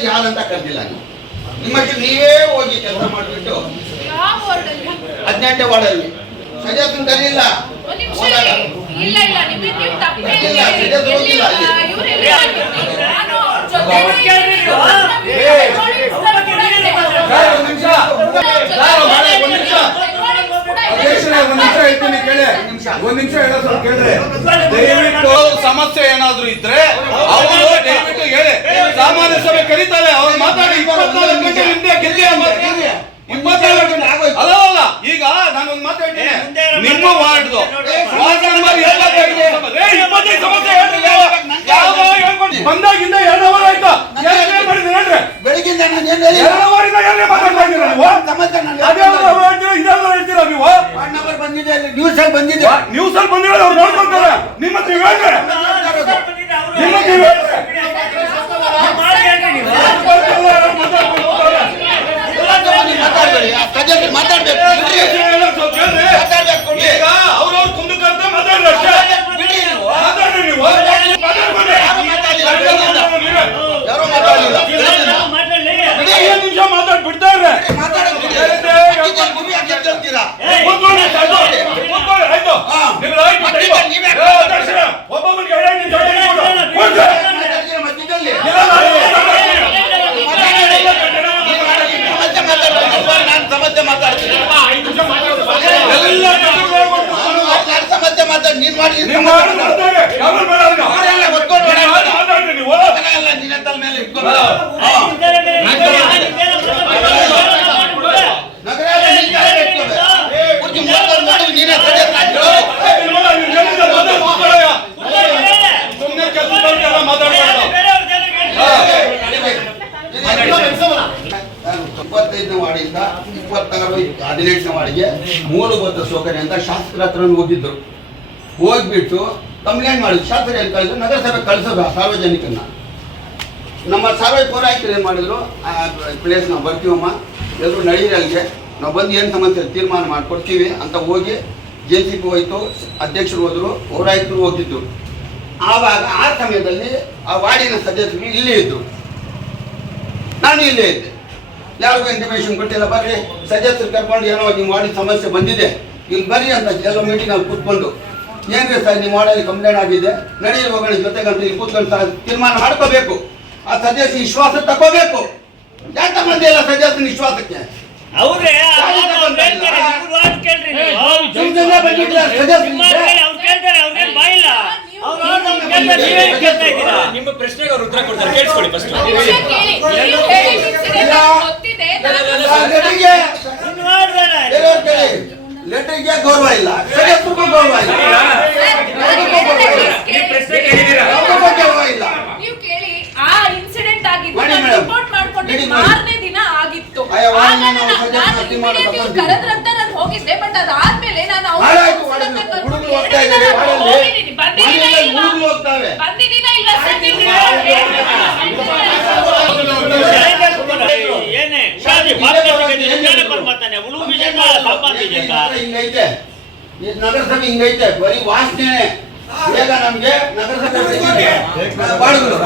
ಪಂಚಾಯತ್ ಯಾರಂತ ಕರೆದಿಲ್ಲ ನೀವು. ನಿಮ್ಮಷ್ಟು ನೀವೇ ಹೋಗಿ ಕೆಲಸ ಮಾಡಿಬಿಟ್ಟು 18ನೇ ವಾರ್ಡಲ್ಲಿ ಸಜಾತನ್ ಕರೀಲಿಲ್ಲ. ಒಂದ್ ನಿಮಿಷ ಹೇಳೋದು ಕೇಳ್ರೆ, ದಯವಿಟ್ಟು ಸಮಸ್ಯೆ ಏನಾದ್ರು ಇದ್ರೆ ಅವರು ದಯವಿಟ್ಟು ಹೇಳಿ. ಸಾಮಾನ್ಯ ಸಭೆ ಕರೀತಾರೆ, ಅವ್ರು ಮಾತಾಡಿ. 24 ಗಂಟೆ ಹಿಂದೆ ಗೆಲ್ಲಿ 24 ಗಂಟೆ ಅಲ್ಲ. ಈಗ ನಾನೊಂದು ಮಾತಾಡ್ತೀನಿ, ನಿಮ್ಮ ವಾರ್ಡ್ ನಂಬರ್ 25 ಸಮಸ್ಯೆ ಬಂದಾಗಿಂದ 2 ಅವರ್ ಆಯ್ತು. ಮಾಡಿದ್ರೆ ಹೇಳ್ರಿ, ಬೆಳಿಗ್ಗಿಂದ ನಾನು 2 ಅವರಿಂದ ಏನೇ ಮಾತಾಡ್ತಾ ಇದ್ದೀರಾ ನೀವು? ಇದೆಲ್ಲ ಹೇಳ್ತೀರಾ ನೀವು? ವಾರ್ಡ್ ನಂಬರ್ ಬಂದಿದೆ, ನ್ಯೂಸ್ ಅಲ್ಲಿ ಬಂದಿದೆ. ನ್ಯೂಸ್ ಅಲ್ಲಿ ಬಂದಿರೋದು ಅವ್ರು ನೋಡ್ಕೊಳ್ತಾರೆ. ನಿಮ್ಮ ನೀವು ಹೇಳ್ರಿ, ನಿಮ್ಮ ನೀವು ಮಾತಾಡ್ಬೇಕು. ಈಗ ಅವ್ರವ್ರು ಕುಂದಕಂತ ಮಾತಾಡ್ರಿ, ಮಾತಾಡ್ರಿ ನೀವು. ಯಾರೋ ಮಾತಾಡಲಿಲ್ಲ. 5 ನಿಮಿಷ ಮಾತಾಡ್ ಬಿಡ್ತಾರೆ. ಒಬ್ಬೊಬ್ಬರಿಗೆ 2 ನಿಮಿಷ ಸಮಸ್ಯೆ ಮಾತಾಡ್ತೀನಿ. ನೀನ್ ಮಾಡಿ ವಾರ್ಡಿಂದ 17ನೇ ವಾರ್ಡ್ಗೆ ಮೂಲಭೂತ ಸೌಕರ್ಯ ಅಂತ ಶಾಸಕರ ಹತ್ರ ಹೋಗಿದ್ರು. ಹೋಗ್ಬಿಟ್ಟು ಕಂಪ್ಲೇಂಟ್ ಮಾಡಿದ್ರು. ಶಾಸಕರು ಏನು ಕಳಿದ್ರು, ನಗರಸಭೆ ಕಳಿಸೋದು ಸಾರ್ವಜನಿಕನ್ನ. ನಮ್ಮ ಸಾರ್ವಜನಿಕ ಹೋರಾಟರು ಏನು ಮಾಡಿದ್ರು, ಪ್ಲೇಸ್ ನಾವು ಬರ್ತೀವಮ್ಮ, ಎಲ್ಲರೂ ನಡೀರಿ, ಅಲ್ಲಿಗೆ ನಾವು ಬಂದು ಏನು ಸಮಸ್ಯೆ ತೀರ್ಮಾನ ಮಾಡಿಕೊಡ್ತೀವಿ ಅಂತ ಹೋಗಿ JCP ಹೋಯ್ತು, ಅಧ್ಯಕ್ಷರು ಹೋದ್ರು, ಹೋರಾಟರು ಹೋಗಿದ್ರು. ಆವಾಗ ಆ ಸಮಯದಲ್ಲಿ ಆ ವಾರ್ಡಿನ ಸದಸ್ಯರು ಇಲ್ಲೇ ಇದ್ರು, ನಾನು ಇಲ್ಲೇ ಇದ್ದೆ. ಯಾರಿಗೂ ಇಂಟಿಮೇಷನ್ ಕೊಟ್ಟಿಲ್ಲ, ಬರ್ರಿ ಸದಸ್ಯರು ಕರ್ಕೊಂಡು ಏನೋ ನಿಮ್ಮ ವಾರ್ಡಿನ ಸಮಸ್ಯೆ ಬಂದಿದೆ, ಇಲ್ಲಿ ಬರ್ರಿ ಅಂತ ಎಲ್ಲೋ ಮೀಟಿಂಗಲ್ಲಿ ಕೂತ್ಕೊಂಡು, ಏನ್ರಿ ಸರ್ ನಿಮ್ಮ ವಾರ್ಡಲ್ಲಿ ಕಂಪ್ಲೇಂಟ್ ಆಗಿದೆ, ನಡೀರಿ ಹೋಗೋಣ ಜೊತೆಗಂತ ಇಲ್ಲಿ ಕೂತ್ಕೊಂಡು ತೀರ್ಮಾನ ಮಾಡ್ಕೋಬೇಕು. ಆ ಸದಸ್ಯ ವಿಶ್ವಾಸ ತಗೋಬೇಕು. ಯಾಕೆ ಬಂದಿಲ್ಲ ಸದಸ್ಯನ ವಿಶ್ವಾಸಕ್ಕೆ? ನಿಮ್ಮ ಪ್ರಶ್ನೆಗೆ ಅವರು ಉತ್ತರ ಕೊಡ್ತಾರೆ, ಕೇಳಿಸ್ಕೊಳ್ಳಿ ಫಸ್ಟ್. ಲೆಟರ್ಗೆ ಗೌರವ ಇಲ್ಲ, ಸದಸ್ಯರಿಗೂ ಗೌರವ ಇಲ್ಲ, ಗೌರವ ಇಲ್ಲ. ನೀವು ಕೇಳಿ, ಆ ಇನ್ಸಿಡೆಂಟ್ ಆಗಿತ್ತು, ರಿಪೋರ್ಟ್ ಮಾಡ್ಕೊಂಡು ಮಾರನೇ ದಿನ ಆಗಿತ್ತು. ಕರೆದ್ರಂತ ನಾನು ಹೋಗಿದ್ದೆ, ಬಟ್ ಅದಾದ್ಮೇಲೆ ನಾನು ನಗರಸಭೆ ಹಿಂಗೈತೆ, ಬರೀ ವಾಸನೆ. ಬೇಗ ನಮ್ಗೆ ನಗರಸಭೆ ಬಾಡಿಗಳು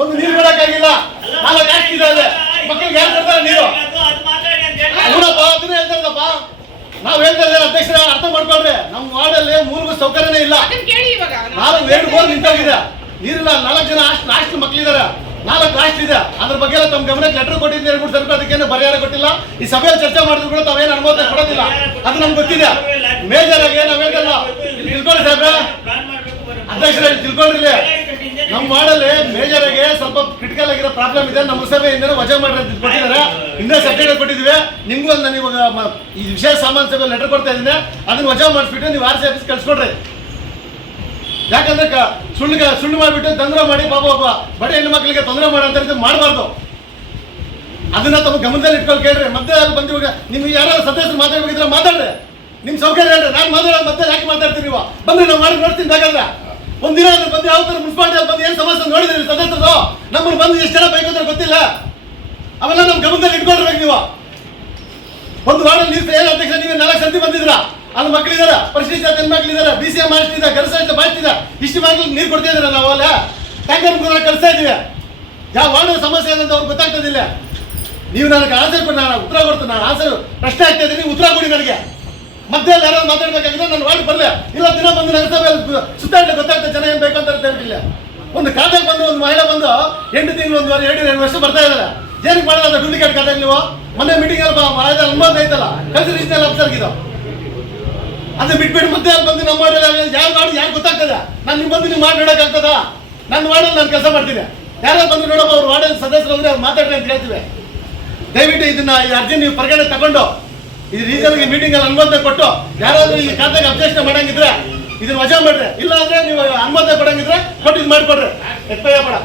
ಒಂದು ನೀರು ಬಿಡಕ್ಕಾಗಿಲ್ಲ, 4 ಹಾಕಿದ್ದಾರೆ ಮಕ್ಕಳಿಗೆ ಯಾರು ಕೊಡ್ತಾರೆ ನೀರು? ಅದನ್ನ ಹೇಳ್ತಾರಲ್ಲಪ್ಪ, ನಾವ್ ಹೇಳ್ತಾ ಇದ್ದಾರೆ ಅಧ್ಯಕ್ಷರ, ಅರ್ಥ ಮಾಡ್ಕೊಳ್ರಿ. ನಮ್ಮ ವಾರ್ಡಲ್ಲಿ ಮೂಲಭೂತ ಸೌಕರ್ಯನೇ ಇಲ್ಲ. 4 ಬೋರ್ ನಿಂತೋಗಿದೆ, ನೀರಿಲ್ಲ. 4 ಜನ ಅಷ್ಟು ಮಕ್ಕಳಿದ್ದಾರೆ. 4 ಲಾಸ್ಟ್ ಇದೆ. ಅದ್ರ ಬಗ್ಗೆ ಎಲ್ಲ ತಮ್ಮ ಗಮನಕ್ಕೆ ಲೆಟರ್ ಕೊಟ್ಟಿದ್ದೀನಿ 2 ಸ್ವಲ್ಪ ಅದಕ್ಕೇನು ಪರಿಹಾರ ಕೊಟ್ಟಿಲ್ಲ. ಈ ಸಭೆಯಲ್ಲಿ ಚರ್ಚೆ ಮಾಡಿದ್ರು ಕೂಡ ತಾವೇನು ಅನುಮೋದನೆ ಕೊಡೋದಿಲ್ಲ, ಅದು ನಮ್ಗೆ ಗೊತ್ತಿದೆ. ಮೇಜರ್ ಆಗಿ ನಾವು ಹೇಳ್ದಲ್ಲ, ತಿಳ್ಕೊಳ್ಳಿ ಸಾಹೇಬ್ರೆ, ಅಧ್ಯಕ್ಷರೇ ತಿಳ್ಕೊಂಡಿರಲಿ. ನಮ್ಮ ವಾರ್ಡಲ್ಲಿ ಮೇಜರ್ ಆಗಿ ಸ್ವಲ್ಪ ಕ್ರಿಟಿಕಲ್ ಆಗಿರೋ ಪ್ರಾಬ್ಲಮ್ ಇದೆ. ನಮ್ಮ ಸಭೆಯಿಂದ ವಜಾ ಮಾಡ್ರಿ ಅಂತ ಕೊಟ್ಟಿದ್ದಾರೆ. ಹಿಂದೆ ಸರ್ಟಿಫಿಕೇಟ್ ಕೊಟ್ಟಿದ್ದೀವಿ. ನಿಮ್ಗೂ ನಾನು ಇವಾಗ ಈ ವಿಶೇಷ ಸಾಮಾನ್ಯ ಸಭೆ ಲೆಟರ್ ಕೊಡ್ತಾ ಇದ್ದೀನಿ. ಅದನ್ನ ವಜಾ ಮಾಡಿಸ್ಬಿಟ್ಟು ನೀವು RC ಆಫೀಸ್ ಕಳ್ಸ್ಕೊಡ್ರಿ. ಯಾಕಂದ್ರೆ ಸುಳ್ಳು ಮಾಡಿಬಿಟ್ಟು ತೊಂದರೆ ಮಾಡಿ ಪಾಪ ಒಬ್ಬ ಬಡ ಹೆಣ್ಣು ಮಕ್ಕಳಿಗೆ ತೊಂದರೆ ಮಾಡೋಂಥ ಮಾಡಬಾರ್ದು. ಅದನ್ನ ತಮ್ಮ ಗಮನದಲ್ಲಿ ಇಟ್ಕೊಂಡು ಕೇಳ್ರಿ. ಮತ್ತೆ ಅಲ್ಲಿ ಬಂದು ಇವಾಗ ನಿಮ್ಗೆ ಯಾರು ಸದಸ್ಯರು ಮಾತಾಡ್ಬೇಕಿದ್ರೆ ಮಾತಾಡ್ರಿ, ನಿಮ್ಮ ಸೌಕರ್ಯ ಹೇಳ್ರಿ. ನಾನು ಮಾತಾಡೋದು ಮತ್ತೆ ಯಾಕೆ ಮಾತಾಡ್ತೀನಿ ನೀವು? ಬಂದ್ರೆ ನಾವು ಮಾಡಿ ನೋಡ್ತೀನಿ. ಬೇಕಾದ್ರೆ ಒಂದಿನ ಅದ್ರ ಬಂದು ಯಾವ ಥರ ಮುನ್ಸಿಪಾಲಿಟಿ ಬಂದು ಏನು ಸಮಸ್ಯೆ ನೋಡಿದ್ರಿ ಸದಸ್ಯರು? ನಮ್ಮನ್ನು ಬಂದು ಎಷ್ಟು ಜನ ಬೇಕು ಅಂತ ಗೊತ್ತಿಲ್ಲ. ಅವೆಲ್ಲ ನಮ್ಮ ಗಮನದಲ್ಲಿ ಇಟ್ಕೊಳ್ಬೇಕು ನೀವು. ಒಂದು ವಾರ್ಡಲ್ಲಿ ನೀವು ಏನು ಅಧ್ಯಕ್ಷ ನೀವೇ 4 ಸರ್ತಿ ಬಂದಿದ್ರ, ಅಲ್ಲಿ ಮಕ್ಕಳಿದಾರೆ, ಪರಿಶಿಷ್ಟ ಜಾತಿ ಮಕ್ಕಳಿದ್ದಾರೆ, BCM ಮಾಡಿಸ್ತಿದ್ದ, ಗರ್ಸಂತ ಮಾಡಿಸ್ತಿದ್ದ, ಇಷ್ಟು ಮಕ್ಕಳಿಗೆ ನೀರು ಕೊಡ್ತಾ ಇದ್ದೀರ. ನಾವು ಅಲ್ಲ ಟ್ಯಾಂಕರ್ ಮುಖಾಂತರ ಕಳಿಸ್ತಾ ಇದ್ದೀವಿ. ಯಾವ ವಾರ್ಡ್ ಸಮಸ್ಯೆ ಏನಂತ ಅವ್ರಿಗೆ ಗೊತ್ತಾಗ್ತದಿಲ್ಲ. ನೀವು ನನಗೆ ಆನ್ಸರ್ ಕೊಡಿ, ನಾನು ಉತ್ತರ ಕೊಡ್ತೀನಿ. ನಾನು ಆನ್ಸರ್ ಪ್ರಶ್ನೆ ಆಗ್ತಾ ಇದ್ದೀನಿ, ಉತ್ತರ ಕೊಡಿ ನನಗೆ. ಮತ್ತೆ ಅಲ್ಲಿ ಯಾರಾದ್ರು ಮಾತಾಡ್ಬೇಕಾಗಿದ್ರೆ ನಾನು ವಾರ್ಡ್ ಬರಲಿ. ಇಲ್ಲ ದಿನ ಬಂದು ನಗರಸಭೆ ಸುತ್ತಾಡಲಿ ಗೊತ್ತಾಗ್ತದೆ ಜನ ಏನು ಬೇಕು ಅಂತ ಹೇಳ್ತಿಲ್ಲ. ಒಂದು ಖಾತೆಗೆ ಬಂದು ಒಂದು ಮಹಿಳೆ ಬಂದು 8 ತಿಂಗಳು 2 ವರ್ಷ ಬರ್ತಾ ಇದ್ದಾರೆ. ಏನಕ್ಕೆ ಮಾಡೋದು ಡೂಪ್ಲಿಕೇಟ್ ಖಾತೆ? ನೀವು ಮೊನ್ನೆ ಮೀಟಿಂಗ್ ಅಲ್ಲಿ ಅನುಮೋದನೆ ಐತಲ್ಲ, ಕಲ್ಸಿ ರಿಜಿಸ್ಟರ್ ಅಫ್ಸರ್ಗಿದ್ದು ಅದನ್ನ ಬಿಟ್ಬಿಟ್ಟು ಮತ್ತೆ ಅಲ್ಲಿ ಬಂದು ನಮ್ಮ ವಾರ್ಡಲ್ಲಿ ಯಾವ ವಾರ್ಡ್ ಯಾರು ಗೊತ್ತಾಗ್ತದೆ? ನಾನು ನಿಮ್ಮ ಬಂದು ನೀವು ಮಾಡಿ ನೋಡೋಕ್ಕಾಗ್ತದ? ನನ್ನ ವಾರ್ಡಲ್ಲಿ ನಾನು ಕೆಲಸ ಮಾಡ್ತೀನಿ. ಯಾರು ಬಂದು ನೋಡೋದು ಅವ್ರು ವಾರ್ಡಲ್ಲಿ ಸದಸ್ಯರು ಅಂದ್ರೆ ಅವ್ರು ಮಾತಾಡ್ರಿ ಅಂತ ಹೇಳ್ತೀವಿ. ದಯವಿಟ್ಟು ಇದನ್ನ ಈ ಅರ್ಜಿ ನೀವು ಪರಿಗಣನೆ ತಗೊಂಡು ಇದು ರೀಸನ್ಗೆ ಮೀಟಿಂಗ್ ಅಲ್ಲಿ ಅನುಮೋದನೆ ಕೊಟ್ಟು ಯಾರಾದ್ರೂ ಈ ಖಾತೆಗೆ ಅಬ್ಜೆಕ್ಷನ್ ಮಾಡಂಗಿದ್ರೆ ಇದನ್ನ ವಜಾ ಮಾಡ್ರಿ. ಇಲ್ಲ ಅಂದ್ರೆ ನೀವು ಅನುಮೋದನೆ ಕೊಡಂಗಿದ್ರೆ ಕೊಟ್ಟು ಇದು ಮಾಡಿಕೊಡ್ರಿ. ಎಪ್ಪಯ್ಯ ಬೇಡ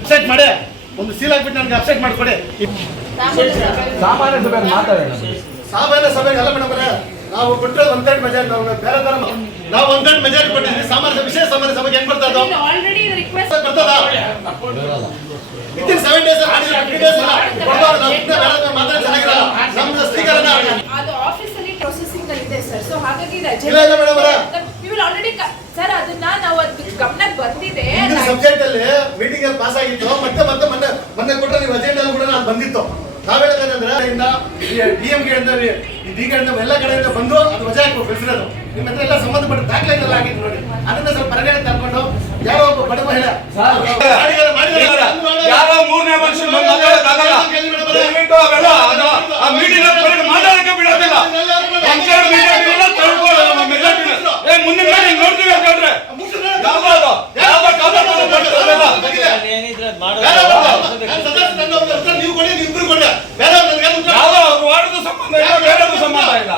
ಅಪ್ಸೆಟ್ ಮಾಡಿ ಒಂದು ಸೀಲ್ ಹಾಕ್ಬಿಟ್ಟು ನನಗೆ ಅಪ್ಸೆಟ್ ಮಾಡಿಕೊಡಿ. ಸಾಮಾನ್ಯ ಸಭೆ ಮಾತಾಡೋಣ. ಸಾಮಾನ್ಯ ಸಭೆಗೆ ಅಲ್ಲ ಮೇಡಮ್, ನಾವು ಕೊಟ್ಟಿರೋದು 1/3 ಮೆಜಾರಿಟಿ. ನಾವು ಬೇರೆ ತರ ನಾವು 1/3 ಮೆಜಾರಿಟಿ ಕೊಟ್ಟಿದ್ವಿ. ಸಾಮಾನ್ಯ ವಿಶೇಷ ಸಾಮಾನ್ಯ ಸಭೆಗೆ ಹೆಂಗ್ ಬರ್ತದ? ಆಲ್ರೆಡಿ ರಿಕ್ವೆಸ್ಟ್ ಬರ್ತದ ವಿತಿನ್ 7 ಡೇಸ್ 50 ಡೇಸ್ ಮಾತಾಡಿ ಚೆನ್ನಾಗಿರಲ್ಲ. ನಮ್ದು ಸ್ಪೀಕರ್ ಅದು ಆಫೀಸಲ್ಲಿ ಪ್ರೊಸೆಸಿಂಗ್ ಅಲ್ಲಿ ಇದೆ ಸರ್. ಸೊ ಹಾಗಾಗಿ ಇಲ್ಲ madam we will already sir ಅದನ್ನ ನಾವು ಅದು ಗಮನಕ್ಕೆ ಬಂದಿದೆ. ಸಬ್ಜೆಕ್ಟ್ ಅಲ್ಲಿ ಮೀಟಿಂಗ್ ಅಲ್ಲಿ ಪಾಸ್ ಆಗಿತ್ತು. ಮತ್ತೆ ಮೊನ್ನೆ ಕೊಟ್ಟರೆ ನೀವು ಅಜೆಂಡಾ ಕೂಡ ನಾನು ಬಂದಿತ್ತು. ನಾವೇನಂದ್ರೆ DMK ಎಲ್ಲ ಕಡೆಯಿಂದ ಬಂದು ಅದು ವಜಾ ಹಾಕಿ ಬೆಳೆಸಿರೋದು. ನಿಮ್ಮ ಹತ್ರ ಎಲ್ಲ ಸಂಬಂಧಪಟ್ಟ ದಾಖಲೆಗಳೆಲ್ಲ ಆಗಿತ್ತು ನೋಡಿ. ಅದನ್ನ ಸ್ವಲ್ಪ ಪರಿಗಣನೆ ತಗೊಂಡು ಯಾರೋ ಒಬ್ಬ ಬಡ ಮಹಿಳೆ ಯಾರೋ 3ನೇ ಮನುಷ್ಯ ಮಾತಾಡೋಕ್ಕಾಗಲ್ಲ. ದಯವಿಟ್ಟು ಅವೆಲ್ಲ ಆ ಮೀಟಿಂಗ್ ಮಾತಾಡಕ್ಕೆ ಬಿಡೋದಿಲ್ಲ. ಮುಂದಿನ ಮೀಟಿಂಗ್ ನೋಡ್ತೀವಿ ಯಾಕಂದ್ರೆ ನೀವು ಕೊಡಿ, ಇಬ್ರು ಕೊಡಿ. ವಾರ್ಡ್ದು ಸಂಬಂಧ ಇಲ್ಲ, ಬೇರೆದು ಸಂಬಂಧ ಇಲ್ಲ.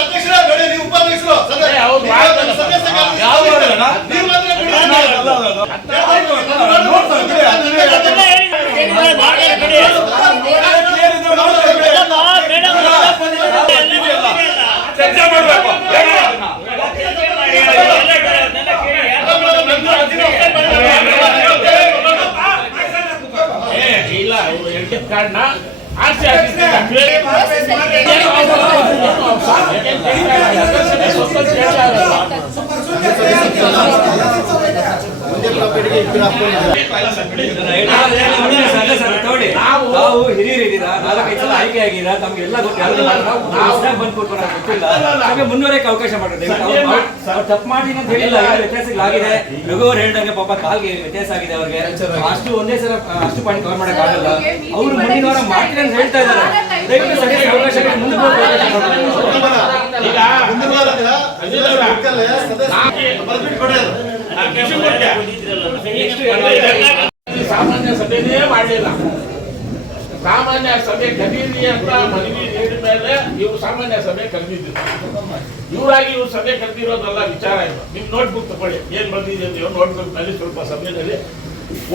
ಅಧ್ಯಕ್ಷರೇ ನೋಡಿ, ನೀವು ಉಪಾಧ್ಯಕ್ಷರು ಚರ್ಚೆ ಮಾಡಬೇಕು. ಕಾರ್ಡ್ನ RC ಆಫೀಸ್ ನಾವು ಹಿರಿಯರಿದ್ದೀರಾ, 4-5 ಸಲ ಆಯ್ಕೆ ಆಗಿರಾ, ತಮ್ಗೆಲ್ಲ ಬಂದು ಮುನ್ನೂರಕ್ಕೆ ಅವಕಾಶ ಮಾಡಿದ್ರೆ ತಪ್ಪು ಮಾಡಿ ಅಂತ ಹೇಳಿಲ್ಲ. ವ್ಯತ್ಯಾಸ ಆಗಿದೆ. ರಘುವರ್ ಹೇಳಿದಂಗೆ ಪಾಪ ಕಾಲ್ಗೆ ವ್ಯತ್ಯಾಸ ಆಗಿದೆ ಅವ್ರಿಗೆ. ಅಷ್ಟು ಒಂದೇ ಸಲ ಅಷ್ಟು ಪಾಯಿಂಟ್ ಕವರ್ ಮಾಡಕ್ ಆಗಲ್ಲ. ಅವ್ರು ಮುಂದಿನ ವಾರ ಮಾಡ್ತೀನಿ ಅಂತ ಹೇಳ್ತಾ ಇದ್ದಾರೆ. ದಯವಿಟ್ಟು ಸರಿಯಾಗಿ ಅವಕಾಶ ಮುಂದೆ ಸಾಮಾನ್ಯ ಸಭೆನೇ ಮಾಡಲಿಲ್ಲ. ಸಾಮಾನ್ಯ ಸಭೆ ಕರೀಲಿ ಅಂತ ಮನವಿ ನೀಡಿದ ಮೇಲೆ ಇವು ಸಾಮಾನ್ಯ ಸಭೆ ಕರೆದಿದ್ರು. ಇವರಾಗಿ ಇವ್ರು ಸಭೆ ಕರೆದಿರೋದಲ್ಲ ವಿಚಾರ ಇಲ್ಲ. ನಿಮ್ ನೋಟ್ಬುಕ್ ತಗೊಳ್ಳಿ, ಏನ್ ಬಂದಿದೆ ನೀವು ನೋಟ್ಬುಕ್ ನಲ್ಲಿ ಸ್ವಲ್ಪ ಸಭೆಯಲ್ಲಿ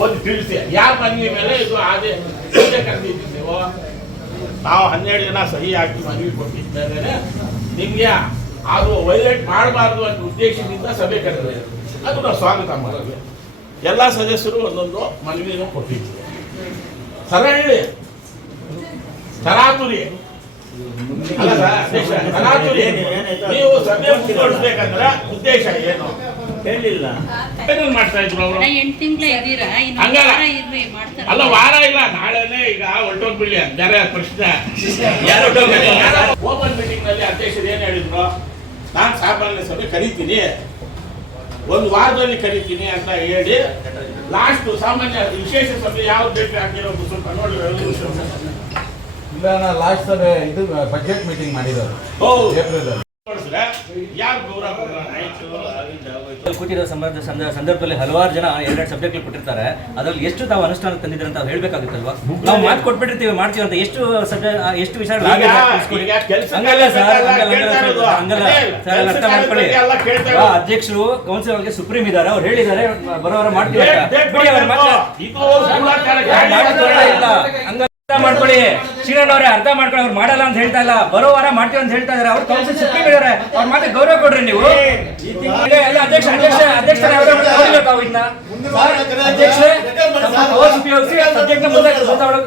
ಓದಿ ತಿಳಿಸಿ. ಯಾರ ಮನವಿ ಮೇಲೆ ಇದು ಅದೇ ಸಭೆ ಕರೆದಿದ್ದೀವಿ ನೀವು. ನಾವು 12 ಜನ ಸಹಿ ಹಾಕಿ ಮನವಿ ಕೊಟ್ಟಿದ್ದೇನೆ. ನಿಮ್ಗೆ ಅದು ವೈಲೇಟ್ ಮಾಡಬಾರ್ದು ಅಂತ ಉದ್ದೇಶದಿಂದ ಸಭೆ ಕರೆದಿದೆ. ಅದು ನಾವು ಸ್ವಾಗತ ಮಾಡಿದ್ವಿ. ಎಲ್ಲ ಸದಸ್ಯರು ಒಂದೊಂದು ಮನವಿಯನ್ನು ಕೊಟ್ಟಿದ್ವಿ. ಸರಳಿ ತರಾತುರಿ ಅಲ್ಲ ಅಧ್ಯಕ್ಷ, ತರಾತುರಿ ನೀವು ಸಭೆ ಮುಂದುವರಿಸಬೇಕಂದ್ರೆ ಉದ್ದೇಶ ಏನು ಹೇಳಿಲ್ಲ. ಏನೇನು ಮಾಡ್ತಾ ಇದ್ರು ಅವರು? 8 ತಿಂಗಳು ಇದೀರಾ, ಹಂಗಲ್ಲ ಮಾಡ್ತಾರೆ. ಅಲ್ಲ, ವಾರ ಇಲ್ಲ, ನಾಳೆನೇ ಈಗ ಹೊರಟೋಗ್ಬಿಡ್ಲಿ ಬೇರೆ ಪ್ರಶ್ನೆ. ಓಪನ್ ಮೀಟಿಂಗ್ ನಲ್ಲಿ ಅಧ್ಯಕ್ಷರು ಏನ್ ಹೇಳಿದ್ರು? ನಾನು ಸಾಮಾನ್ಯ ಸಭೆ ಕರೀತೀನಿ, ಒಂದು ವಾರದಲ್ಲಿ ಕರಿತೀನಿ ಅಂತ ಹೇಳಿ ಲಾಸ್ಟ್ ಸಾಮಾನ್ಯ ವಿಶೇಷ ಸಭೆ ಯಾವ ಡೇಟ್ ಹಾಕಿರೋ ಸ್ವಲ್ಪ ನೋಡಿ ಇಲ್ಲ ಲಾಸ್ಟ್ ಸಭೆ ಇದು ಬಜೆಟ್ ಮೀಟಿಂಗ್ ಮಾಡಿರೋದು ಏಪ್ರಿಲ್ ಯಾರು ಗೌರವ ಕೊಡಲ್ಲ? ಕೂತಿರೋ ಸಂದರ್ಭದಲ್ಲಿ ಹಲವಾರು ಜನ ಎರಡೆರಡು ಸಬ್ಜೆಕ್ಟ್ ಕೊಟ್ಟಿರ್ತಾರೆ. ಅದ್ರಲ್ಲಿ ಎಷ್ಟು ತಾವು ಅನುಷ್ಠಾನ ತಂದಿದ್ರೆ ಅಂತ ಹೇಳ್ಬೇಕಾಗುತ್ತಲ್ವಾ? ನಾವು ಮಾತು ಕೊಟ್ಬಿಟ್ಟಿರ್ತೀವಿ ಮಾಡ್ತೀವಿ ಅಂತ ಎಷ್ಟು ಎಷ್ಟು ವಿಷಯಗಳು ಆಗಿದೆ ಹಂಗಲ್ಲ ಸರ್, ಹಂಗಲ್ಲ ಸರ್, ಅರ್ಥ ಮಾಡ್ಕೊಳ್ಳಿ. ಅಧ್ಯಕ್ಷರು ಕೌನ್ಸಿಲ್ ಅವ್ರಿಗೆ ಸುಪ್ರೀಂ ಇದ್ದಾರೆ, ಅವ್ರು ಹೇಳಿದ್ದಾರೆ ಬರೋವರ ಮಾಡ್ತೀವಿ ಅಂತ. ಬಿಡಿ ಅವ್ರ ಮಾತ್ರ ಇಲ್ಲ ಅರ್ಥ ಮಾಡ್ಕೊಳ್ಳಿ. ಶ್ರೀರಣ್ಣ ಅವರೇ ಅರ್ಥ ಮಾಡ್ಕೊಳ್ಳಿ, ಅವ್ರು ಮಾಡಲ್ಲ ಅಂತ ಹೇಳ್ತಾ ಇಲ್ಲ, ಬರೋ ವಾರ ಮಾಡ್ತೀವಿ ಅಂತ ಹೇಳ್ತಾ ಇದಾರೆ. ಅವ್ರು ಕೌನ್ಸಿಲ್ ಸುಪ್ರೀಂ ಇದ್ದಾರೆ, ಅವ್ರ ಮಾತ್ರ ಗೌರವ ಕೊಡ್ರಿ ನೀವು. ಎಲ್ಲ ಅಧ್ಯಕ್ಷ